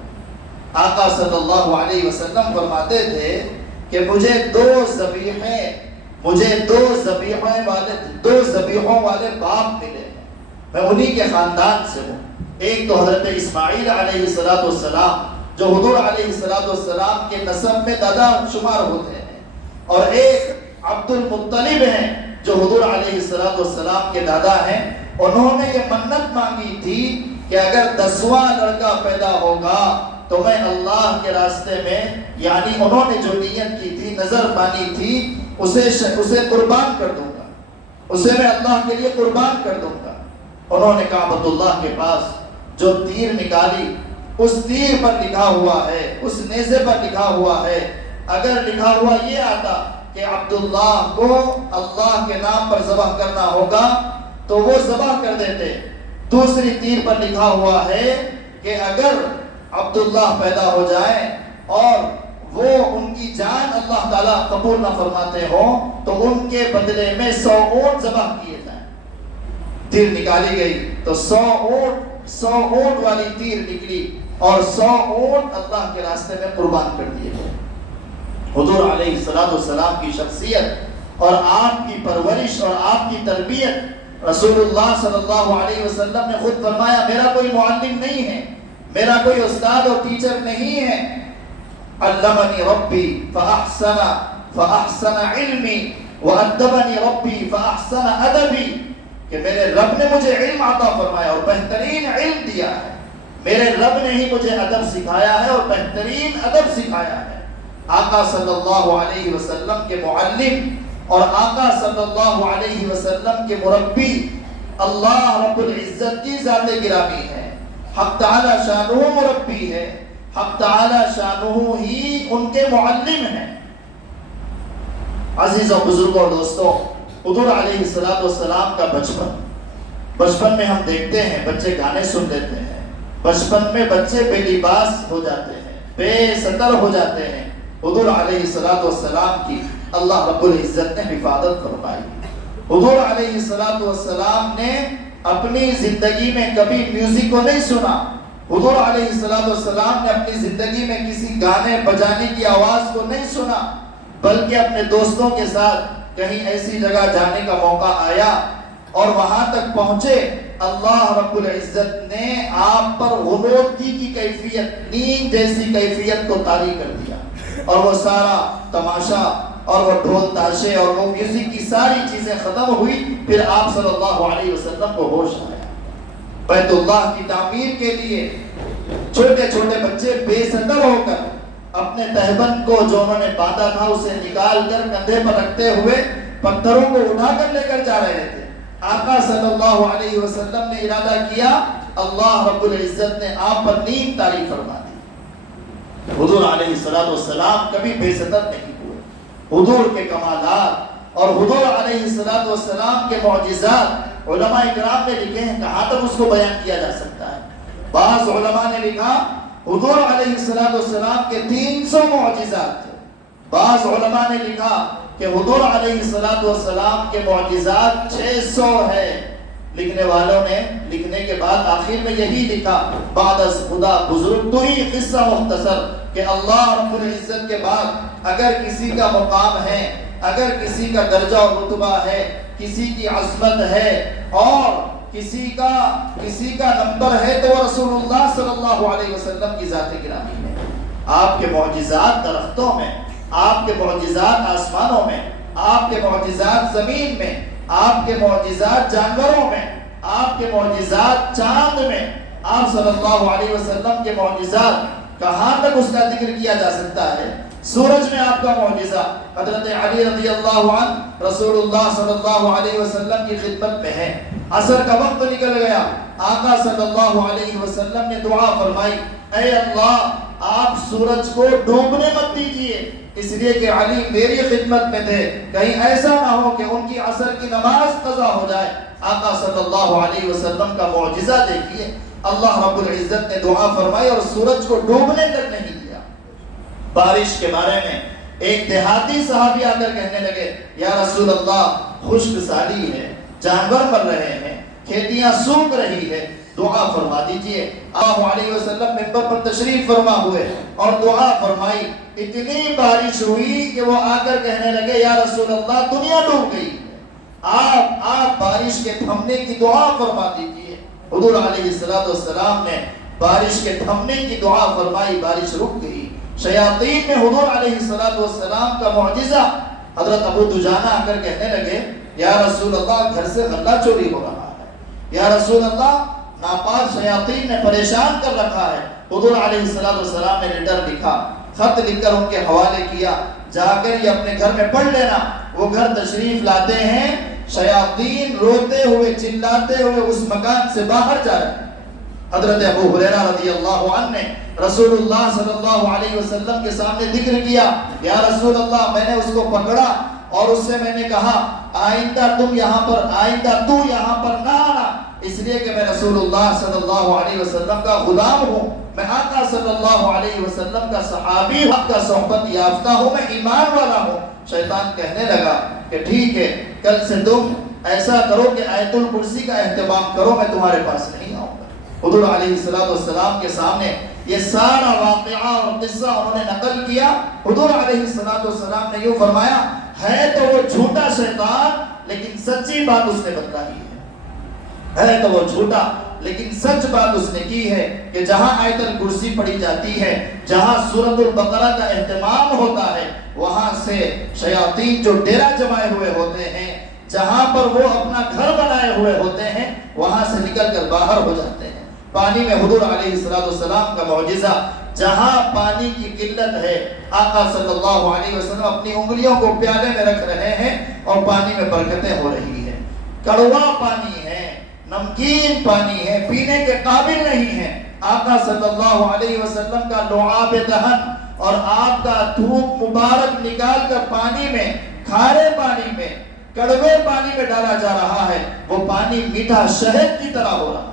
آقا صلی اللہ علیہ وسلم فرماتے تھے کہ مجھے دو ذبیحوں والے باپ ملے، میں انہی کے خاندان سے ہوں۔ ایک تو حضرت اسماعیل علیہ السلام جو حضور علیہ السلام کے نسب میں دادا شمار ہوتے ہیں، اور ایک عبد المطلب ہیں جو حضور علیہ السلام کے دادا ہیں۔ انہوں نے یہ منت مانگی تھی کہ اگر 10واں لڑکا پیدا ہوگا تو میں اللہ کے راستے میں، یعنی انہوں نے جو نیت کی تھی، نظر مانی تھی، اسے قربان کر دوں گا، اسے میں اللہ کے لیے قربان کر دوں گا۔ انہوں نے کعبۃ اللہ کے پاس جو تیر نکالی، اس تیر پر لکھا ہوا ہے، اس نیزے پر لکھا ہوا ہے، اگر لکھا ہوا یہ آتا کہ عبداللہ کو اللہ کے نام پر ذبح کرنا ہوگا تو وہ ذبح کر دیتے۔ دوسری تیر پر لکھا ہوا ہے کہ اگر عبداللہ پیدا ہو جائے اور وہ ان کی جان اللہ تعالیٰ قبول نہ فرماتے ہوں تو ان کے بدلے میں 100 اونٹ ذبح کیے جائیں۔ تیر نکالی گئی تو 100 اونٹ والی تیر نکلی اور 100 اونٹ اللہ کے راستے میں قربان کر دیے گئے۔ حضور علیہ السلام کی شخصیت اور آپ کی پرورش اور آپ کی تربیت، رسول اللہ صلی اللہ علیہ وسلم نے خود فرمایا میرا کوئی معلم نہیں ہے، میرا کوئی استاد اور ٹیچر نہیں ہے۔ علمنی ربی فاحسن علمی وادبنی ربی فاحسن ادبی، کہ میرے رب نے مجھے علم عطا فرمایا اور بہترین علم دیا ہے، میرے رب نے ہی مجھے ادب سکھایا ہے اور بہترین ادب سکھایا ہے۔ آقا صلی اللہ علیہ وسلم کے معلم اور آقا صلی اللہ علیہ وسلم کے مربی اللہ رب العزت کی ذات گرامی ہے. حق تعالی شانہ مربی ہے, حق تعالی شانہ ہی ان کے معلم ہیں. عزیزوں, بزرگوں اور دوستوں, حضور علیہ السلام کا بچپن میں ہم دیکھتے ہیں بچے گانے سن لیتے ہیں, بچپن میں بچے بے لباس ہو جاتے ہیں, بے ستر ہو جاتے ہیں. حضور علیہ السلام کی اللہ رب العزت نے حفاظت فرمائی. حضور علیہ السلام نے اپنی زندگی میں کبھی میوزک کو نہیں سنا. حضور علیہ السلام نے اپنی زندگی میں کسی گانے بجانے کی آواز کو نہیں سنا, بلکہ اپنے دوستوں کے ساتھ کہیں ایسی جگہ جانے کا موقع آیا اور وہاں تک پہنچے, اللہ رب العزت نے آپ پر غنودگی کی کیفیت, نیند جیسی کیفیت کو طاری کر دیا, اور وہ سارا تماشا اور وہ ڈھول تاشے اور وہ میوزک کی ساری چیزیں ختم ہوئی. پھر آپ صلی اللہ علیہ وسلم کو ہوش آیا. بیت اللہ کی تعمیر کے لیے چھوٹے چھوٹے بچے بے صدر ہو کر اپنے تہبند کو جو انہوں نے باندھا تھا اسے نکال کر کندھے پر رکھتے ہوئے پتھروں کو اٹھا کر لے کر جا رہے تھے. آقا صلی اللہ علیہ وسلم نے ارادہ کیا, اللہ رب العزت نے آپ پر نیند طاری فرما دی. حضور علیہ السلام کبھی بے صدر نہیں ہوئے. حضور کے کمالات اور حضور علیہ السلام کے معجزات علماء کرام نے لکھے ہیں, کہاں تک اس کو بیان کیا جا سکتا ہے. بعض علماء نے لکھا حضور علیہ السلام کے 300 معجزات تھے. بعض علماء نے لکھا کہ حضور علیہ السلام کے معجزات 600 ہے. لکھنے والوں نے لکھنے کے بعد آخر میں یہی لکھا, بعد از خدا بزرگ تو ہی قصہ مختصر, کہ اللہ رب العزت کے بعد اگر کسی کا مقام ہے, اگر کسی کا درجہ اور رتبہ ہے, کسی کی عظمت ہے اور کسی کا نمبر ہے, تو وہ رسول اللہ صلی اللہ علیہ وسلم کی ذات گرامی ہے. آپ کے معجزات درختوں میں, آپ کے معجزات آسمانوں میں, آپ کے معجزات زمین میں, آپ کے معجزات جانوروں میں, آپ کے معجزات چاند میں, آپ صلی اللہ علیہ وسلم کے معجزات کہاں تک اس کا ذکر کیا جا سکتا ہے. سورج میں آپ کا معجزہ, حضرت علی رضی اللہ عنہ رسول اللہ صلی اللہ علیہ وسلم کی خدمت میں ہے. عصر کا وقت نکل گیا, آقا صلی اللہ علیہ وسلم نے دعا فرمائی, اے اللہ آپ سورج کو ڈوبنے مت دیجیے, اس لیے کہ علی میری خدمت میں تھے, کہیں ایسا نہ ہو کہ ان کی عصر کی نماز قضا ہو جائے. آقا صلی اللہ علیہ وسلم کا معجزہ دیکھیے, اللہ رب العزت نے دعا فرمائی اور سورج کو ڈوبنے تک نہیں دیا. بارش کے بارے میں ایک دیہاتی صحابی آ کر کہنے لگے, یا رسول اللہ خشک سالی ہے, جانور مر رہے ہیں, کھیتیاں سوکھ رہی ہے, دعا فرما دیجئے. اللہ علیہ وسلم منبر پر تشریف فرما ہوئے اور دعا فرمائی. اتنی بارش ہوئی کہ وہ آ کر کہنے لگے, یا رسول اللہ دنیا ڈوب گئی, آپ بارش کے تھمنے کی دعا فرما دیجئے. حضور علیہ السلام نے بارش کے تھمنے کی دعا فرمائی, بارش رک گئی. شیاطین میں حضور علیہ السلام کا معجزہ, حضرت ابو دجانہ آ کر کہنے لگے, یا رسول اللہ گھر سے غلہ چوری ہو رہا ہے, یا رسول اللہ ناپاک شیاطین نے پریشان کر رکھا ہے. حضور علیہ السلام نے لیٹر لکھا, خط لکھ کر ان کے حوالے کیا, جا کر یہ اپنے گھر میں پڑھ لینا. وہ گھر تشریف لاتے ہیں, شیاطین روتے ہوئے چلاتے ہوئے اس مکان سے باہر جا رہے ہیں. حضرت ابو ہریرہ رضی اللہ عنہ نے رسول اللہ صلی اللہ علیہ وسلم کے سامنے ذکر کیا, یا رسول اللہ میں نے اس کو پکڑا اور اس سے میں نے کہا, آئندہ تو یہاں پر نہ آنا, اس لیے کہ میں رسول اللہ صلی اللہ علیہ وسلم کا غلام ہوں, میں آقا صلی اللہ علیہ وسلم کا صحابی ہوں, آپ کا صحبت یافتہ ہوں, میں ایمان والا ہوں. شیطان کہنے لگا کہ ٹھیک ہے, کل سے تم ایسا کرو کہ آیت الکرسی کا اہتمام کرو, میں تمہارے پاس نہیں آؤں گا. حضور علیہ السلام کے سامنے یہ سارا واقعہ اور قصہ انہوں نے نقل کیا. حضور علیہ السلام نے یوں فرمایا, ہے تو وہ جھوٹا شیطان لیکن سچی بات اس نے بتلائی ہے تو وہ جھوٹا لیکن سچ بات اس نے کی ہے کہ جہاں آیت الکرسی پڑھی جاتی ہے, جہاں سورۃ البقرہ کا اہتمام ہوتا ہے, وہاں سے شیاطین جو ڈیرا جمائے ہوئے ہوتے ہیں, جہاں پر وہ اپنا گھر بنائے ہوئے ہوتے ہیں, وہاں سے نکل کر باہر ہو جاتے ہیں. پانی میں حضور علیہ السلام کا معجزہ جہاں پانی کی قلت ہے آقا صلی اللہ علیہ وسلم اپنی انگلیوں کو پیالے میں رکھ رہے ہیں اور پانی میں برکتیں ہو رہی ہیں. کڑوا پانی ہے، نمکین پانی ہے، پینے کے قابل نہیں ہے. آقا صلی اللہ علیہ وسلم کا لعاب دہن اور آپ کا تھوک مبارک نکال کر پانی میں، کھارے پانی میں، کڑوے پانی میں ڈالا جا رہا ہے. وہ پانی میٹھا شہد کی طرح ہو رہا ہے.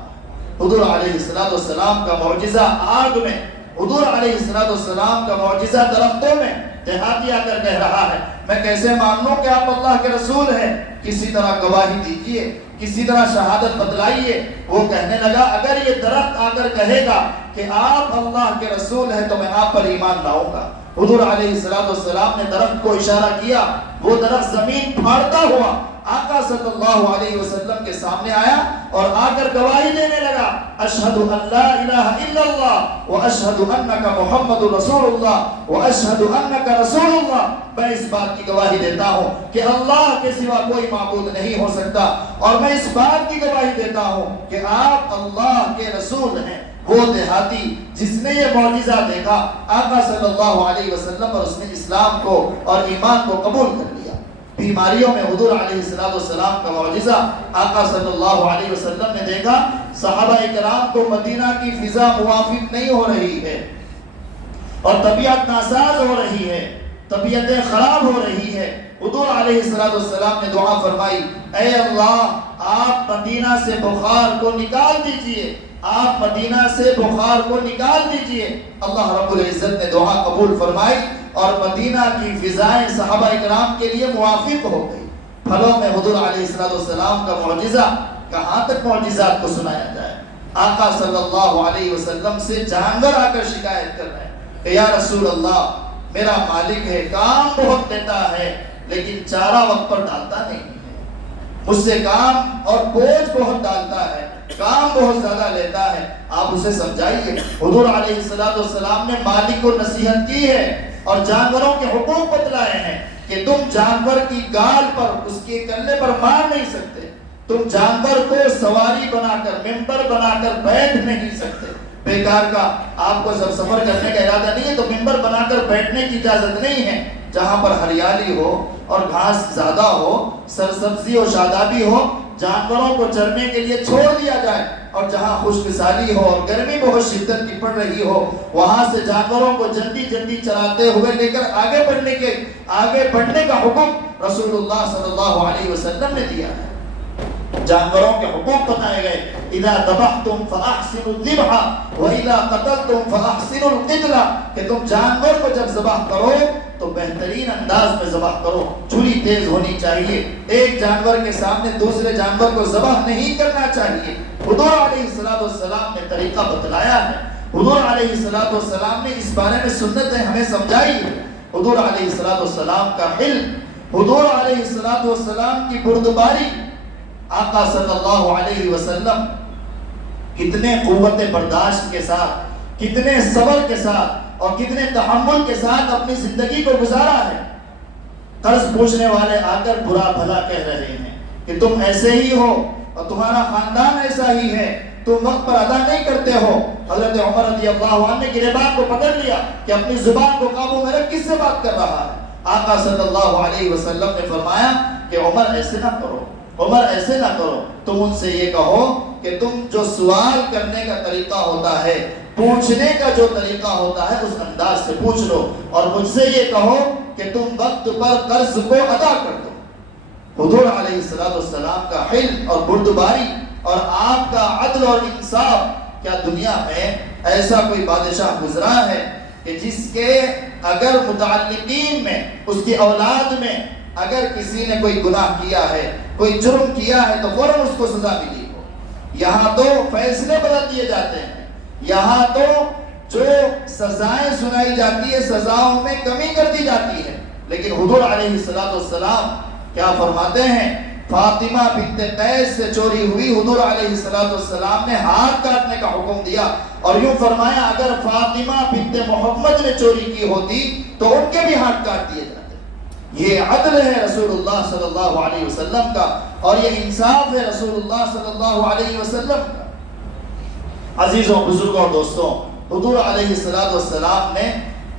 حضور علیہ السلام کا معجزہ آگ میں، حضور علیہ السلام کا معجزہ درختوں میں. دیہاتی آ کر کہہ رہا ہے میں کیسے مان لوں کہ آپ اللہ کے رسول ہیں؟ کسی طرح گواہی دیجئے، کسی طرح شہادت بتلائیے. وہ کہنے لگا اگر یہ درخت آ کر کہے گا کہ آپ اللہ کے رسول ہیں تو میں آپ پر ایمان لاؤں گا. حضور علیہ السلام نے درخت کو اشارہ کیا، وہ درخت زمین پھاڑتا ہوا آقا صلی اللہ علیہ وسلم کے سامنے آیا اور آ کر گواہی دینے لگا اشہد ان لا الہ الا اللہ و اشہد انک محمد رسول اللہ و اشہد انک رسول اللہ. میں اس بات کی گواہی دیتا ہوں کہ اللہ کے سوا کوئی معبود نہیں ہو سکتا، اور میں اس بات کی گواہی دیتا ہوں کہ آپ اللہ کے رسول ہیں. وہ دیہاتی جس نے یہ معجزہ دیکھا آقا صلی اللہ علیہ وسلم اور اس نے اسلام کو اور ایمان کو قبول کر لیا. بیماریوں میں حضور علیہ السلام کا معجزہ آقا صلی اللہ علیہ وسلم نے دیکھا. صحابہ کرام کو مدینہ کی فضا موافق نہیں ہو رہی ہے اور طبیعت ناساز ہو رہی ہے، طبیعتیں خراب ہو رہی ہے. حضور علیہ السلام نے دعا فرمائی اے اللہ آپ مدینہ سے بخار کو نکال دیجئے، آپ مدینہ سے بخار کو نکال دیجئے. اللہ رب العزت نے دعا قبول فرمائی اور مدینہ کی فضائیں صحابہ اکرام کے لیے موافق ہو گئی. پھلوں میں حضور علیہ السلام کا معجزہ، کہاں تک معجزات کو سنایا جائے. آقا صلی اللہ علیہ وسلم سے جانور آ کر شکایت کر رہے ہیں کہ یا رسول اللہ میرا مالک ہے، کام بہت دیتا ہے لیکن چارہ وقت پر ڈالتا نہیں ہے، مجھ سے کام اور بوجھ بہت ڈالتا ہے، کام بہت زیادہ لیتا ہے، آپ اسے سمجھائیے. حضور علیہ السلام نے مالک کو نصیحت کی ہے اور جانوروں کے حقوق بتلائے ہیں کہ تم جانور کی گال پر، اس کے کلے پر مار نہیں سکتے، تم جانور کو سواری بنا کر، ممبر بنا کر بیٹھ نہیں سکتے. بیکار کا آپ کو جب سفر کرنے کا ارادہ نہیں ہے تو ممبر بنا کر بیٹھنے کی اجازت نہیں ہے. جہاں پر ہریالی ہو اور گھاس زیادہ ہو، سرسبزی و شادابی ہو، جانوروں کو چرنے کے لیے چھوڑ دیا جائے. اور جہاں خشک سالی ہو اور گرمی بہت شدت کی پڑ رہی ہو، وہاں سے جانوروں کو جلدی جلدی چراتے ہوئے لے کر آگے بڑھنے کا حکم رسول اللہ صلی اللہ علیہ وسلم نے دیا ہے. جانوروں کے حقوق بتائے گئے اذا ذبحتم فاحسنوا الذبح واذا قتلتم فاحسنوا القتلہ، کہ تم جانور کو جب ذبح کرو تو بہترین انداز میں ذبح کرو، چھری تیز ہونی چاہیے، ایک جانور کے سامنے دوسرے جانور کو ذبح نہیں کرنا چاہیے. حضور علیہ السلام نے طریقہ بتلایا ہے، حضور علیہ السلام نے اس بارے میں سنتیں ہمیں سمجھائی ہے. حضور علیہ السلام کا حلم، حضور علیہ السلام کی بردباری، آقا صلی اللہ علیہ وسلم کتنے قوت برداشت کے ساتھ، کتنے صبر کے ساتھ اور کتنے تحمل کے ساتھ اپنی زندگی کو گزارا ہے. قرض پوچھنے والے آ کر برا بھلا کہہ رہے ہیں کہ تم ایسے ہی ہو اور تمہارا خاندان ایسا ہی ہے، تم وقت پر ادا نہیں کرتے ہو. حضرت عمر رضی اللہ عنہ نے گریبان کو پکڑ لیا کہ اپنی زبان کو قابو میں رکھ، کس سے بات کر رہا ہے. آقا صلی اللہ علیہ وسلم نے فرمایا کہ عمر ایسے نہ کرو، عمر ایسے نہ کرو، تم ان سے یہ کہو کہ تم جو سوال کرنے کا طریقہ ہوتا ہے، پوچھنے کا جو طریقہ ہوتا ہے اس انداز سے پوچھ لو، اور مجھ سے یہ کہو کہ تم وقت پر قرض کو ادا کر دو. حضور علیہ السلام کا حلم اور بردباری اور آپ کا عدل اور انصاف، کیا دنیا میں ایسا کوئی بادشاہ گزرا ہے کہ جس کے اگر متعلقین میں، اس کی اولاد میں اگر کسی نے کوئی گناہ کیا ہے، کوئی جرم کیا ہے تو فوراً اس کو سزا ملی ہو. یہاں تو فیصلے بدل دیے جاتے ہیں، یہاں تو جو سزائیں سنائی جاتی ہے سزاؤں میں کمی کر دی جاتی ہے. لیکن حضور علیہ السلام کیا فرماتے ہیں؟ فاطمہ بنت قیس سے چوری ہوئی، حضور علیہ السلام نے ہاتھ کاٹنے کا حکم دیا اور یوں فرمایا اگر فاطمہ بنت محمد نے چوری کی ہوتی تو ان کے بھی ہاتھ کاٹ دیے جاتے. یہ عدل ہے رسول اللہ صلی اللہ علیہ وسلم کا اور یہ انصاف ہے رسول اللہ صلی اللہ علیہ وسلم کا. عزیزوں، بزرگوں اور دوستوں، حضور علیہ السلام نے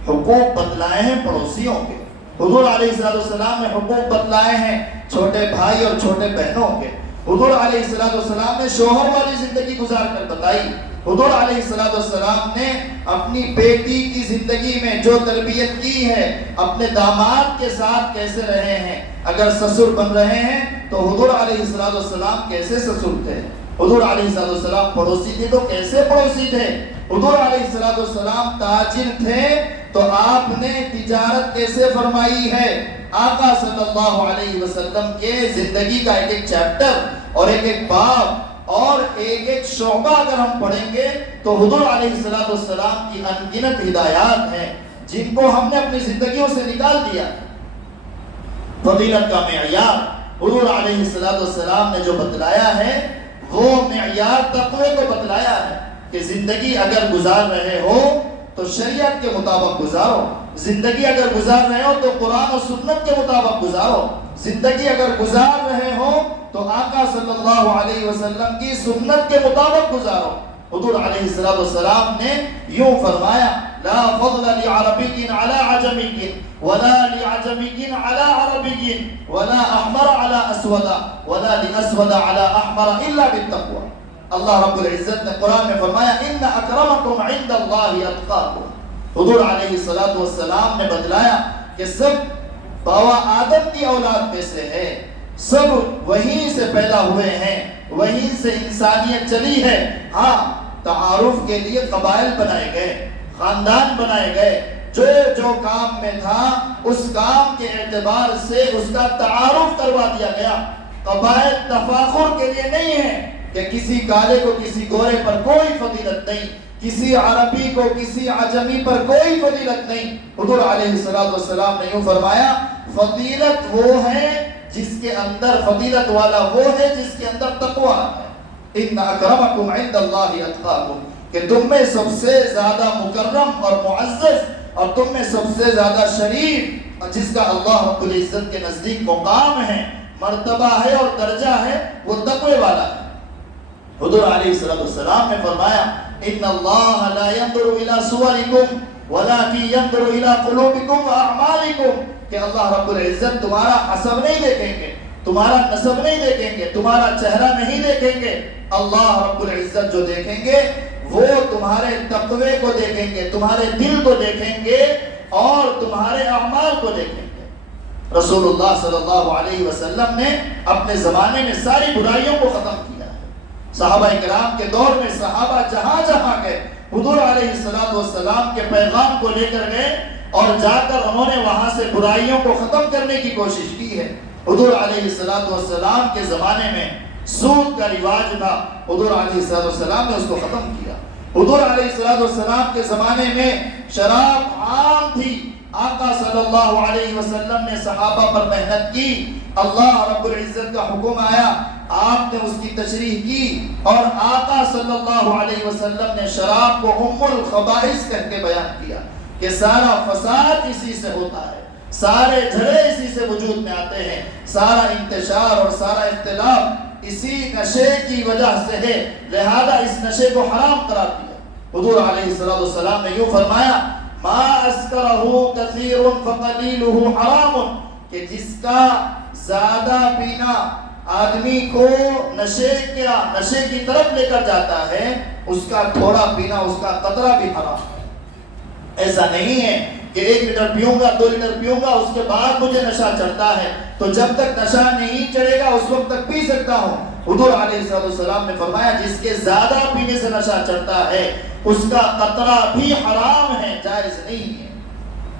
حقوق بتلائے ہیں پڑوسیوں کے، حضور علیہ السلام نے حقوق بتلائے ہیں چھوٹے بھائی اور چھوٹے بہنوں کے، حضور علیہ السلام نے شوہر والی زندگی گزار کر بتائی، حضور علیہ السلام نے اپنی بیٹی کی زندگی میں جو تربیت کی ہے، اپنے داماد کے ساتھ کیسے رہے ہیں، اگر سسر بن رہے ہیں تو حضور علیہ السلام کیسے سسر تھے، حضور علیہ السلام پڑوسی تھے تو کیسے پڑوسی تھے، حضور علیہ السلام تاجر تھے تو آپ نے تجارت کیسے فرمائی ہے۔ آقا صلی اللہ علیہ وسلم کے زندگی کا ایک ایک چیپٹر اور ایک ایک باب اور ایک ایک شعبہ اگر ہم پڑھیں گے تو حضور علیہ السلام کی انگنت ہدایات ہیں جن کو ہم نے اپنی زندگیوں سے نکال دیا۔ فضیلت کا معیار حضور علیہ السلام نے جو بتلایا ہے وہ معیار تقوی کو بتلایا ہے کہ زندگی اگر گزار رہے ہو تو شریعت کے مطابق گزارو، زندگی اگر گزار رہے ہو تو قرآن و سنت کے مطابق گزارو، زندگی اگر گزار رہے ہو تو آقا صلی اللہ علیہ وسلم کی سنت کے مطابق گزارو۔ حضور علیہ السلام نے یوں فرمایا لا فضل لعربی علی عجمی ولا لعجمی علی عربی ولا احمر علی اسود ولا لاسود علی احمر الا بالتقوی۔ اللہ رب العزت نے قرآن میں فرمایا ان اکرمکم عند اللہ اتقاکم۔ حضور علیہ السلام نے بتلایا کہ سب بابا آدم کی اولاد میں سے ہے، سب وہیں سے پیدا ہوئے ہیں، وہیں سے انسانیت چلی ہے۔ ہاں تعارف کے لیے قبائل بنائے گئے، خاندان بنائے گئے، جو کام میں تھا اس کام کے اعتبار سے اس کا تعارف کروا دیا گیا۔ قبائل تفاخر کے لیے نہیں ہے کہ کسی کالے کو کسی گورے پر کوئی فضیلت نہیں، کسی عربی کو کسی عجمی پر کوئی فضیلت نہیں۔ حضور علیہ السلام نے یوں فرمایا فضیلت وہ ہے جس کے اندر، فضیلت والا وہ ہے جس کے اندر تقوی ہے۔ ان اکرمکم عند اللہ اتقاکم، کہ تم میں سب سے زیادہ مکرم اور معزز اور تم میں سب سے زیادہ شریف اور جس کا اللہ رب العزت کے نزدیک مقام ہے، مرتبہ ہے اور درجہ ہے، وہ تقوی والا ہے۔ حضور علیہ السلام نے فرمایا ان اللہ لا ينظر الى صورکم ولكن ينظر الى قلوبکم واعمالکم، کہ اللہ رب العزت تمہارا حسب نہیں دیکھیں گے، تمہارا نسب نہیں دیکھیں گے، تمہارا چہرہ نہیں دیکھیں گے، اللہ رب العزت جو دیکھیں گے وہ تمہارے تقوی کو دیکھیں گے، تمہارے دل کو دیکھیں گے اور تمہارے اعمال کو دیکھیں گے۔ رسول اللہ صلی اللہ علیہ وسلم نے اپنے زمانے میں ساری برائیوں کو ختم کیا ہے۔ صحابہ کرام کے دور میں صحابہ جہاں جہاں گئے حضور علیہ السلام کے پیغام کو لے کر گئے اور جا کر انہوں نے وہاں سے برائیوں کو ختم کرنے کی کوشش کی ہے۔ حضور علیہ السلام کے زمانے میں سود کا رواج تھا، حضور علیہ السلام نے اس کو ختم کیا۔ حضور علیہ السلام کے زمانے میں شراب عام تھی، آقا صلی اللہ علیہ وسلم نے صحابہ پر محنت کی، اللہ رب العزت کا حکم آیا، آپ نے اس کی تشریح کی اور آقا صلی اللہ علیہ وسلم نے شراب کو ام الخبائث کہہ کے بیان کیا کہ سارا فساد اسی سے ہوتا ہے، سارے جھڑے اسی سے وجود میں آتے ہیں، سارا انتشار اور سارا اختلاف اسی نشے کی وجہ سے ہے، لہذا اس نشے کو حرام قرار دیا۔ حضور علیہ السلام نے یوں فرمایا ما اسکرہ کثیر فقلیلہ حرام، کہ جس کا زیادہ پینا آدمی کو نشے کی طرف لے کر جاتا ہے، اس کا تھوڑا پینا، اس کا قطرہ بھی حرام ہے۔ ایسا نہیں ہے کہ 1 لیٹر پیوں گا 2 لیٹر پیوں گا اس کے بعد مجھے نشہ چڑھتا ہے تو جب تک نشہ نہیں چڑھے گا اس وقت تک پی سکتا ہوں۔ حضور علیہ السلام نے فرمایا جس کے زیادہ پینے سے نشہ چڑھتا ہے اس کا قطرہ بھی حرام ہے، جائز نہیں ہے۔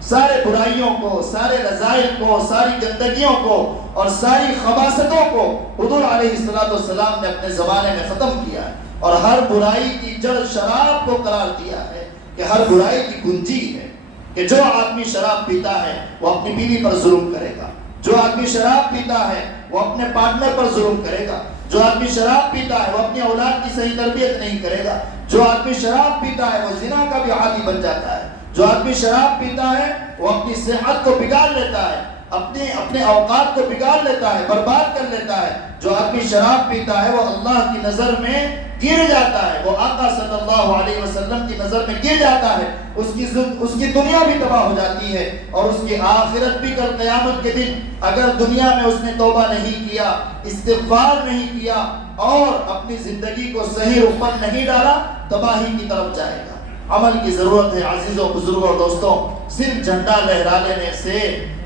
سارے برائیوں کو، سارے رذائل کو، ساری گندگیوں کو اور ساری خباثتوں کو حضور علیہ السلام نے اپنے زمانے میں ختم کیا ہے اور ہر برائی کی جڑ شراب کو قرار دیا ہے کہ ہر برائی کی کنجی ہے کہ جو آدمی شراب پیتا ہے وہ اپنی بیوی پر ظلم کرے گا، جو آدمی شراب پیتا ہے وہ اپنے پارٹنر پر ظلم کرے گا، جو آدمی شراب پیتا ہے وہ اپنی اولاد کی صحیح تربیت نہیں کرے گا، جو آدمی شراب پیتا ہے وہ زنا کا بھی عادی بن جاتا ہے، جو آدمی شراب پیتا ہے وہ اپنی صحت کو بگاڑ لیتا ہے، اپنے اوقات کو بگاڑ لیتا ہے، برباد کر لیتا ہے، جو آدمی شراب پیتا ہے وہ اللہ کی نظر میں گر جاتا ہے، وہ آقا صلی اللہ علیہ وسلم کی نظر میں گر جاتا ہے، اس کی دنیا بھی تباہ ہو جاتی ہے، اور اس کی آخرت بھی کل قیامت کے دن اگر دنیا میں اس نے توبہ نہیں کیا، استغفار نہیں کیا اور اپنی زندگی کو صحیح رخ پر نہیں ڈالا، تباہی کی طرف جائے گا۔ عمل کی ضرورت ہے عزیزوں، بزرگوں اور دوستوں۔ صرف جھنڈا لہرا لینے سے،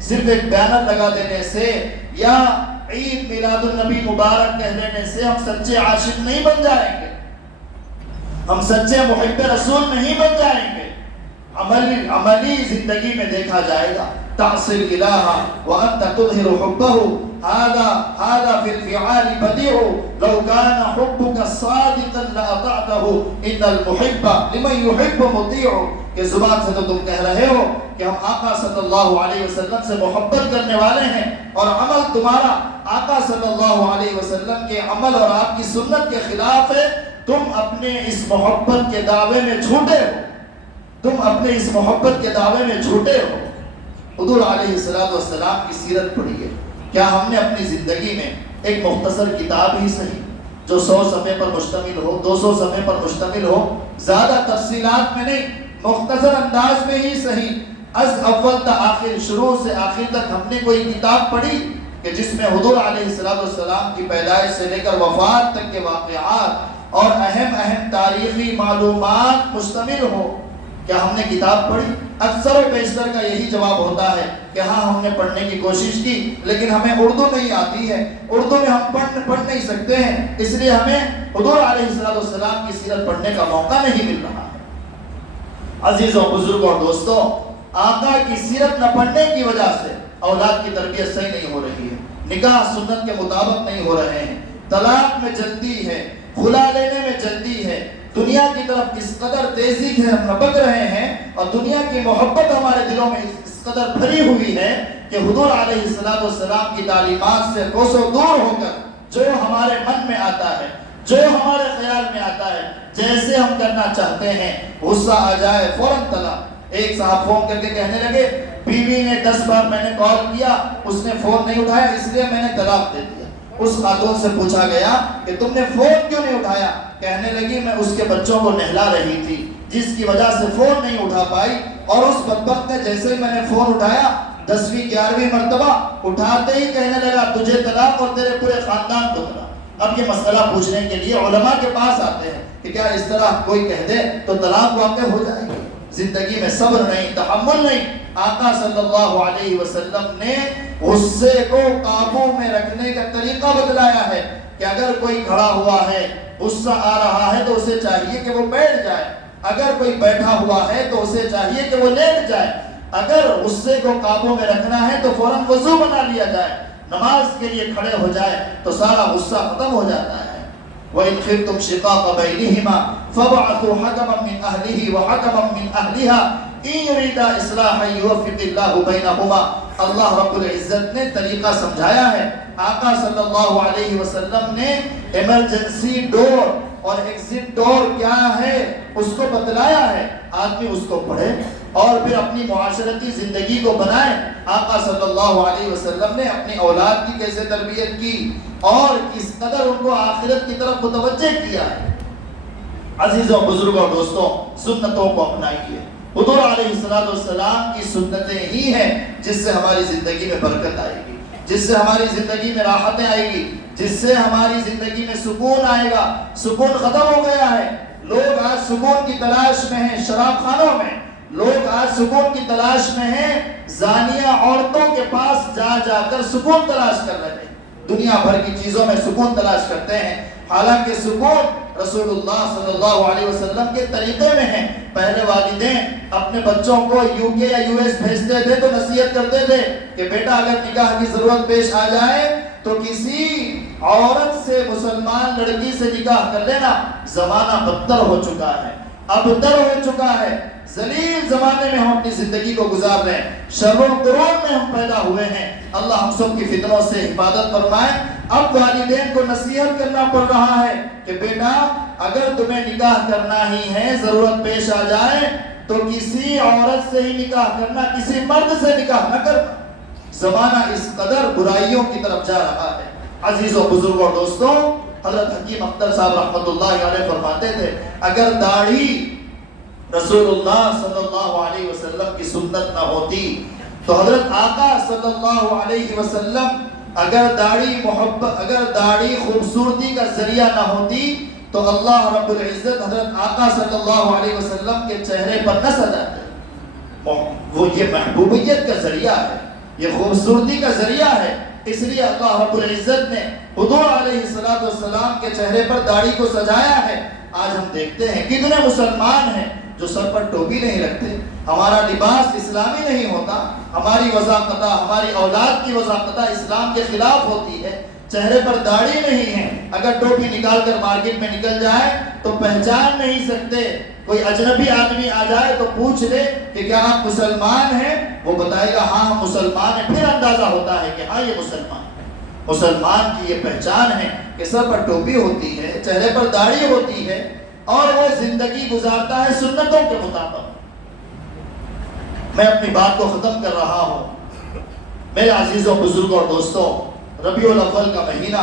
صرف ایک بینر لگا دینے سے یا عید میلاد النبی مبارک کہہ لینے سے ہم سچے عاشق نہیں بن جائیں گے، ہم سچے محب رسول نہیں بن جائیں گے۔ عملی زندگی میں دیکھا جائے گا، تعصی الالہ وانت تظہر حبہ، هذا في الفعال بديع لو كان حبك صادقا لاطعته ان المحب لمن يحب مطيع۔ کہ زبان سے تو تم کہہ رہے ہو کہ ہم آقا صلی اللہ علیہ وسلم سے محبت کرنے والے ہیں، اور عمل تمہارا آقا صلی اللہ علیہ وسلم کے عمل اور آپ کی سنت کے خلاف ہے، تم اپنے اس محبت کے دعوے میں جھوٹے ہو، تم اپنے اس محبت کے دعوے میں جھوٹے ہو۔ حضور علیہ السلام کی سیرت پڑھی ہے، کیا ہم نے اپنی زندگی میں ایک مختصر کتاب ہی صحیح جو 100 صفحے پر مشتمل ہو، 200 صفحے پر مشتمل ہو، زیادہ تفصیلات میں نہیں، مختصر انداز میں ہی صحیح، از اول تا آخر، شروع سے آخر تک ہم نے کوئی کتاب پڑھی کہ جس میں حضور علیہ السلام کی پیدائش سے لے کر وفات تک کے واقعات اور اہم تاریخی معلومات مشتمل ہو؟ کیا ہم نے کتاب پڑھی؟ اکثر و بیشتر کا یہی جواب ہوتا ہے کہ ہاں ہم نے پڑھنے کی کوشش کی، لیکن ہمیں اردو نہیں آتی ہے، اردو میں ہم پڑھ نہیں سکتے ہیں، اس لیے ہمیں حضور علیہ السلام کی سیرت پڑھنے کا موقع نہیں مل رہا ہے۔ عزیزوں، بزرگوں اور دوستوں، آقا کی سیرت نہ پڑھنے کی وجہ سے اولاد کی تربیت صحیح نہیں ہو رہی ہے، نکاح سنت کے مطابق نہیں ہو رہے ہیں، طلاق میں جلدی ہے، خلا لینے میں جلدی ہے، دنیا کی طرف اس قدر تیزی سے ہم لپک رہے ہیں، اور دنیا کی محبت ہمارے دلوں میں اس قدر بھری ہوئی ہے کہ حضور علیہ السلام کی تعلیمات سے کوسوں دور ہو کر جو ہمارے من میں آتا ہے، جو ہمارے خیال میں آتا ہے، جیسے ہم کرنا چاہتے ہیں، غصہ آ جائے فوراً طلاق۔ ایک صاحب فون کر کے کہنے لگے بیوی نے 10 بار میں نے کال کیا، اس نے فون نہیں اٹھایا، اس لیے میں نے طلاق دے دیا۔ اس خاتون سے پوچھا گیا کہ تم نے فون کیوں نہیں اٹھایا؟ کہنے لگی میں اس کے بچوں کو نہلا رہی تھی، جس کی وجہ سے فون نہیں اٹھا پائی، اور اس بدبخت نے جیسے ہی میں نے فون اٹھایا 10ویں 11ویں مرتبہ اٹھاتے ہی کہنے لگا تجھے طلاق اور تیرے پورے خاندان کو طلاق۔ اب یہ مسئلہ پوچھنے کے لیے علماء کے پاس آتے ہیں کہ کیا اس طرح کوئی کہہ دے تو طلاق واقع ہو جائے گی؟ زندگی میں صبر نہیں، تحمل نہیں۔ آقا صلی اللہ علیہ وسلم نے غصے کو قابو میں رکھنے کا طریقہ بتلایا ہے کہ اگر کوئی کھڑا ہوا ہے، غصہ آ رہا ہے تو اسے چاہیے کہ وہ بیٹھ جائے، اگر کوئی بیٹھا ہوا ہے تو اسے چاہیے کہ وہ لیٹ جائے، اگر غصے کو قابو میں رکھنا ہے تو فوراً وضو بنا لیا جائے، نماز کے لیے کھڑے ہو جائے تو سارا غصہ ختم ہو جاتا ہے۔ وَإِنْ خِفْتُمْ شِقَاقَ بَيْنِهِمَا فَابْعَثُوا حَكَمًا مِنْ أَهْلِهِ وَحَكَمًا مِنْ أَهْلِهَا إِنْ يُرِيدَا إِصْلَاحًا يُوَفِّقِ اللَّهُ بَيْنَهُمَا۔ اللہ رب العزت نے طریقہ سمجھایا ہے، آقا صلی اللہ علیہ وسلم نے ایمرجنسی ڈور اور ایگزٹ ڈور کیا ہے اس کو بتلایا ہے، آدمی اس کو پڑھے اور پھر اپنی معاشرتی زندگی کو بنائے۔ آقا صلی اللہ علیہ وسلم نے اپنی اولاد کی کیسے تربیت کی اور کس قدر ان کو آخرت کی طرف متوجہ کیا ہے۔ عزیزوں، بزرگوں اور دوستوں، سنتوں کو اپنائیے۔ حضور علیہ السلام کی سنتیں ہی ہیں جس سے ہماری زندگی میں برکت آئے گی، جس سے ہماری زندگی میں راحتیں آئے گی، جس سے ہماری زندگی میں سکون آئے گا۔ سکون ختم ہو گیا ہے، لوگ آج سکون کی تلاش میں ہیں شراب خانوں میں، لوگ آج سکون کی تلاش میں ہیں زانیہ عورتوں کے پاس جا جا کر سکون تلاش کر رہے ہیں، دنیا بھر کی چیزوں میں سکون تلاش کرتے ہیں، حالانکہ سکون رسول اللہ صلی اللہ علیہ وسلم کے طریقے میں ہے۔ پہلے والدین اپنے بچوں کو UK یا US بھیجتے تھے تو نصیحت کرتے تھے کہ بیٹا اگر نکاح کی ضرورت پیش آ جائے تو کسی عورت سے، مسلمان لڑکی سے نکاح کر لینا۔ زمانہ بدتر ہو چکا ہے، ابتر ہو چکا ہے، ذلیل زمانے میں ہم اپنی زندگی کو گزار رہے ہیں، شر و قرون میں ہم پیدا ہوئے ہیں۔ اللہ ہم سب کی فتنوں سے حفاظت فرمائے۔ اب والدین کو نصیحت کرنا پڑ رہا ہے کہ بیٹا اگر تمہیں نکاح کرنا ہی ہے، ضرورت پیش آ جائے تو کسی عورت سے ہی نکاح کرنا، کسی مرد سے نکاح نہ کرنا۔ زمانہ اس قدر برائیوں کی طرف جا رہا ہے۔ عزیزوں، بزرگوں، دوستوں، حضرت حکیم اختر صاحب رحمۃ اللہ علیہ فرماتے تھے اگر داڑھی رسول اللہ صلی اللہ علیہ وسلم کی سنت نہ ہوتی تو حضرت آقا صلی اللہ علیہ وسلم اگر داڑھی خوبصورتی کا ذریعہ نہ ہوتی تو اللہ رب العزت حضرت آقا صلی اللہ علیہ وسلم کے چہرے پر نہ سجاتے. وہ یہ محبوبیت کا ذریعہ ہے, یہ خوبصورتی کا ذریعہ ہے, اس لیے اللہ رب العزت نے حضور علیہ السلام کے چہرے پر داڑھی کو سجایا ہے. آج ہم دیکھتے ہیں کتنے مسلمان ہیں جو سر پر ٹوپی نہیں رکھتے, ہمارا لباس اسلامی نہیں ہوتا, ہماری وضاقتہ, ہماری اولاد کی وضاقتہ اسلام کے خلاف ہوتی ہے, چہرے پر داڑھی نہیں ہے, اگر ٹوپی نکال کر مارکیٹ میں نکل جائے تو پہچان نہیں سکتے. کوئی اجنبی آدمی آ جائے تو پوچھ لے کہ کیا آپ مسلمان ہیں, وہ بتائے گا ہاں ہم مسلمان ہیں, پھر اندازہ ہوتا ہے کہ ہاں یہ مسلمان ہے. مسلمان کی یہ پہچان ہے کہ سر پر ٹوپی ہوتی ہے, چہرے پر داڑھی ہوتی ہے اور وہ زندگی گزارتا ہے سنتوں کے مطابق. میں اپنی بات کو ختم کر رہا ہوں. میرے عزیزوں, بزرگوں اور دوستوں, ربیع الاول کا مہینہ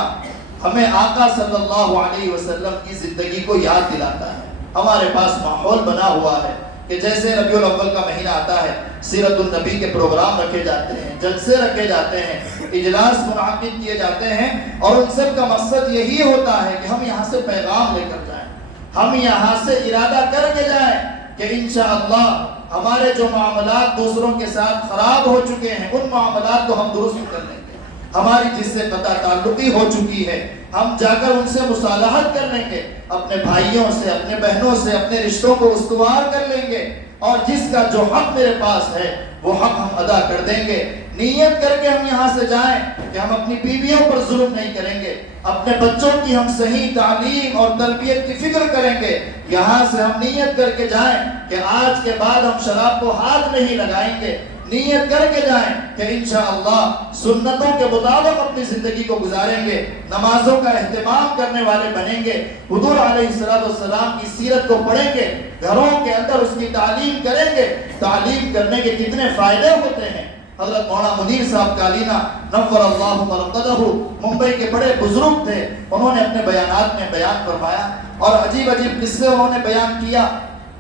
ہمیں آقا صلی اللہ علیہ وسلم کی زندگی کو یاد دلاتا ہے. ہمارے پاس ماحول بنا ہوا ہے کہ جیسے ربیع الاول کا مہینہ آتا ہے سیرت النبی کے پروگرام رکھے جاتے ہیں, جلسے رکھے جاتے ہیں, اجلاس منعقد کیے جاتے ہیں, اور ان سب کا مقصد یہی ہوتا ہے کہ ہم یہاں سے پیغام لے کر جائیں, ہم یہاں سے ارادہ کر کے جائیں کہ انشاءاللہ ہمارے جو معاملات دوسروں کے ساتھ خراب ہو چکے ہیں ان معاملات کو ہم درست کر لیں گے. ہماری جس سے قطع تعلقی ہو چکی ہے ہم جا کر ان سے مصالحت کر لیں گے, اپنے بھائیوں سے, اپنے بہنوں سے اپنے رشتوں کو استوار کر لیں گے, اور جس کا جو حق میرے پاس ہے وہ حق ہم ادا کر دیں گے. نیت کر کے ہم یہاں سے جائیں کہ ہم اپنی بیویوں پر ظلم نہیں کریں گے, اپنے بچوں کی ہم صحیح تعلیم اور تربیت کی فکر کریں گے. یہاں سے ہم نیت کر کے جائیں کہ آج کے بعد ہم شراب کو ہاتھ نہیں لگائیں گے. نیت کر کے جائیں کہ انشاءاللہ سنتوں کے مطابق اپنی زندگی کو گزاریں گے, نمازوں کا اہتمام کرنے والے بنیں گے, حضور علیہ السلام کی سیرت کو پڑھیں گے, گھروں کے اندر اس کی تعلیم کریں گے. تعلیم کرنے کے کتنے فائدے ہوتے ہیں. حضرت مولانا منیر صاحب کالینہ نور اللہ مرقدہ ممبئی کے بڑے بزرگ تھے, انہوں نے اپنے بیانات میں بیان فرمایا اور عجیب عجیب قصے انہوں نے بیان کیا.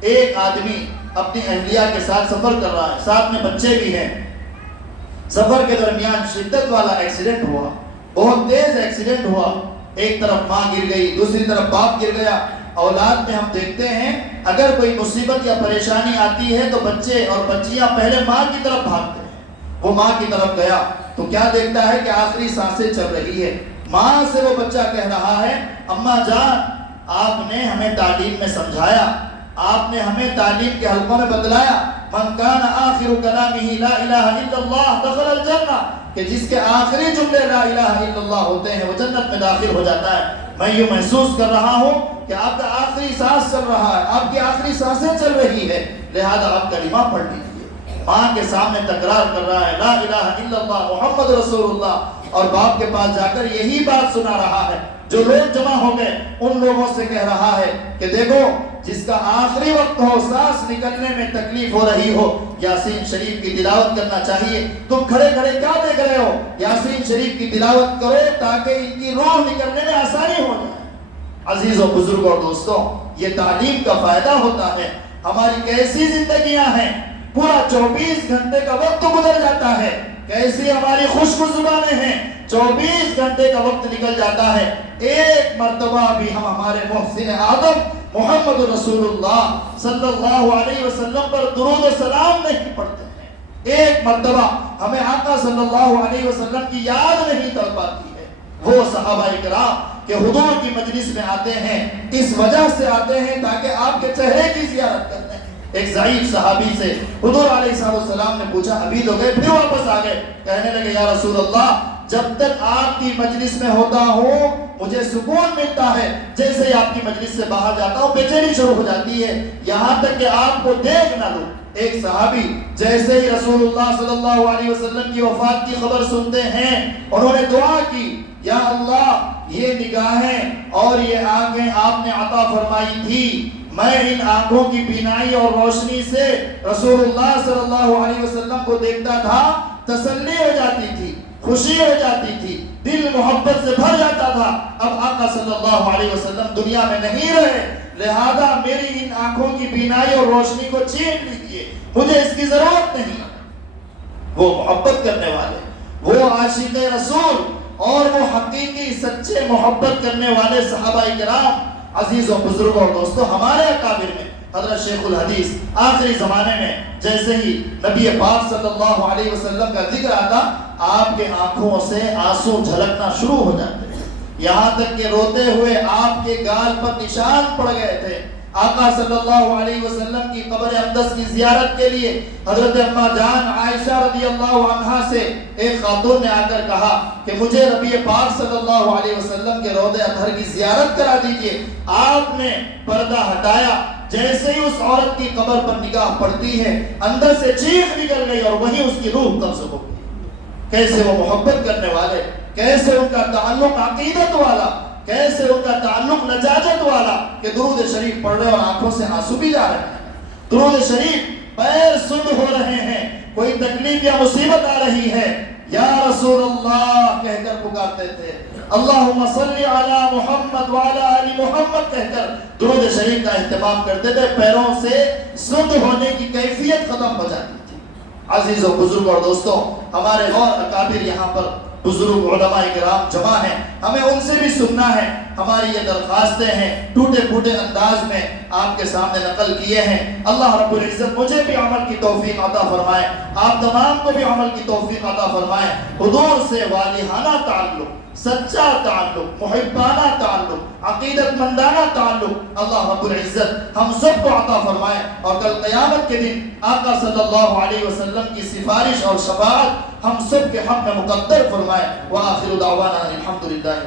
ایک آدمی اپنی اہلیہ کے ساتھ سفر کر رہا ہے, ساتھ میں بچے بھی ہیں. سفر کے درمیان شدت والا ایکسیڈنٹ ہوا, بہت تیز ایکسیڈنٹ ہوا. ایک طرف ماں گر گئی, دوسری طرف باپ گر گیا. اولاد میں ہم دیکھتے ہیں اگر کوئی مصیبت یا پریشانی آتی ہے تو بچے اور بچیاں پہلے ماں کی طرف بھاگتے ہیں. وہ ماں کی طرف گیا تو کیا دیکھتا ہے کہ آخری سانسیں چل رہی ہے. ماں سے وہ بچہ کہہ رہا ہے اماں جان آپ نے ہمیں تعلیم میں سمجھایا, آپ نے ہمیں تعلیم کے حلقوں میں بتلایا, من کان آخر کلامہ لا الہ الا اللہ دخل الجنہ, کہ جس کے آخری جملے لا الہ الا اللہ ہوتے ہیں وہ جنت میں داخل ہو جاتا ہے. میں یہ محسوس کر رہا ہوں کہ آپ کا آخری سانس چل رہا ہے, آپ کی آخری سانسیں چل رہی ہے, لہذا آپ کلمہ پڑھ لیجیے. ماں کے سامنے تکرار کر رہا ہے لا الہ الا اللہ محمد رسول اللہ, اور باپ کے پاس جا کر یہی بات سنا رہا ہے. جو لوگ جمع ہو گئے ان لوگوں سے کہہ رہا ہے کہ دیکھو جس کا آخری وقت ہو, سانس نکلنے میں تکلیف ہو رہی ہو, یاسین شریف کی تلاوت کرنا چاہیے. تم کھڑے کھڑے کیا دیکھ رہے ہو, یاسین شریف کی تلاوت کرو تاکہ ان کی روح نکلنے میں آسانی ہو جائے. عزیزوں, بزرگوں اور دوستوں, یہ تعلیم کا فائدہ ہوتا ہے. ہماری کیسی زندگیاں ہیں, پورا 24 گھنٹے کا وقت گزر جاتا ہے, کیسی ہماری خشک زبانیں ہیں, 24 گھنٹے کا وقت نکل جاتا ہے, ایک مرتبہ بھی ہم ہمارے محسن آدم محمد رسول اللہ صلی اللہ علیہ وسلم پر درود و سلام نہیں پڑھتے ہیں. ایک مرتبہ ہمیں آقا صلی اللہ علیہ وسلم کی یاد نہیں تڑ پاتی ہے. وہ صحابہ کرام کہ حضور کی مجلس میں آتے ہیں اس وجہ سے آتے ہیں تاکہ آپ کے چہرے کی زیارت کرتے ہیں. ایک ضعیف صحابی سے حضور علیہ السلام نے پوچھا, ابھی تو گئے, پھر واپس آ گئے. کہنے لگے یا رسول اللہ جب تک آپ کی مجلس میں ہوتا ہوں مجھے سکون ملتا ہے, جیسے ہی آپ کی مجلس سے باہر جاتا ہوں بے چینی شروع ہو جاتی ہے, یہاں تک کہ آپ کو دیکھ نہ لوں. ایک صحابی جیسے ہی رسول اللہ صلی اللہ علیہ وسلم کی وفات کی خبر سنتے ہیں انہوں نے دعا کی, یا اللہ یہ نگاہیں اور یہ آنکھیں آپ نے عطا فرمائی تھی, میں ان آنکھوں کی بینائی اور روشنی سے رسول اللہ صلی اللہ علیہ وسلم کو دیکھتا تھا, تسلی ہو جاتی تھی. خوشی ہو جاتی تھی، دل محبت سے بھر جاتا تھا۔ اب آقا صلی اللہ علیہ وسلم دنیا میں نہیں رہے، لہذا میری ان آنکھوں کی بینائی اور روشنی کو چھین لیجیے، مجھے اس کی ضرورت نہیں۔ وہ محبت کرنے والے، وہ عاشق رسول اور وہ حقیقی سچے محبت کرنے والے صحابہ کرام، عزیزوں بزرگوں اور دوستوں، ہمارے اکابر میں حضرت شیخ الحدیث آخری زمانے میں جیسے ہی نبی پاک صلی اللہ علیہ وسلم کا ذکر آتا، آپ کے آنکھوں سے آنسو جھلکنا شروع ہو جاتے ہیں، یہاں تک کہ روتے ہوئے آپ کے گال پر نشان پڑ گئے تھے۔ آقا صلی اللہ علیہ وسلم کی قبر اقدس کی زیارت کے لیے حضرت اما جان عائشہ رضی اللہ عنہا سے ایک خاتون نے آ کر کہا کہ مجھے نبی پاک صلی اللہ علیہ وسلم کے روضہ اطہر کی زیارت کرا دیجئے۔ آپ نے پردہ ہٹایا، جیسے ہی اس عورت کی قبر پر نگاہ پڑتی ہے اندر سے چیخ نکل گئی اور وہیں اس کی روح قبض ہو گئی۔ کیسے وہ محبت کرنے والے، کیسے ان کا تعلق عقیدت والا، کیسے ان کا تعلق لجاجت والا کہ درود شریف پڑھ رہے اور آنکھوں سے آنسو بھی جا رہے ہیں، درود شریف پیر سن ہو رہے ہیں، کوئی تکلیف یا مصیبت آ رہی ہے، یا رسول اللہ کہہ کر پکارتے تھے، اللہم صلی علی محمد وعلی آل محمد کہہ کر درود شریف کا اہتمام کرتے تھے، پیروں سے سند ہونے کی کیفیت ختم ہو جاتی تھی۔ عزیزوں بزرگ اور دوستوں، ہمارے اور اکابر یہاں پر بزرگ علماء کرام جمع ہیں، ہمیں ان سے بھی سننا ہے۔ ہماری یہ درخواستیں ہیں ٹوٹے پھوٹے انداز میں آپ کے سامنے نقل کیے ہیں۔ اللہ رب العزت مجھے بھی عمل کی توفیق عطا فرمائے، آپ تمام کو بھی عمل کی توفیق عطا فرمائے۔ حضور سے والہانہ تعلق، سچا تعلق، محبانہ تعلق، عقیدت مندانہ تعلق اللہ رب العزت ہم سب کو عطا فرمائے، اور کل قیامت کے دن آقا صلی اللہ علیہ وسلم کی سفارش اور شفاعت ہم سب کے حق میں مقدر فرمائے۔ وآخر دعوانا الحمدللہ۔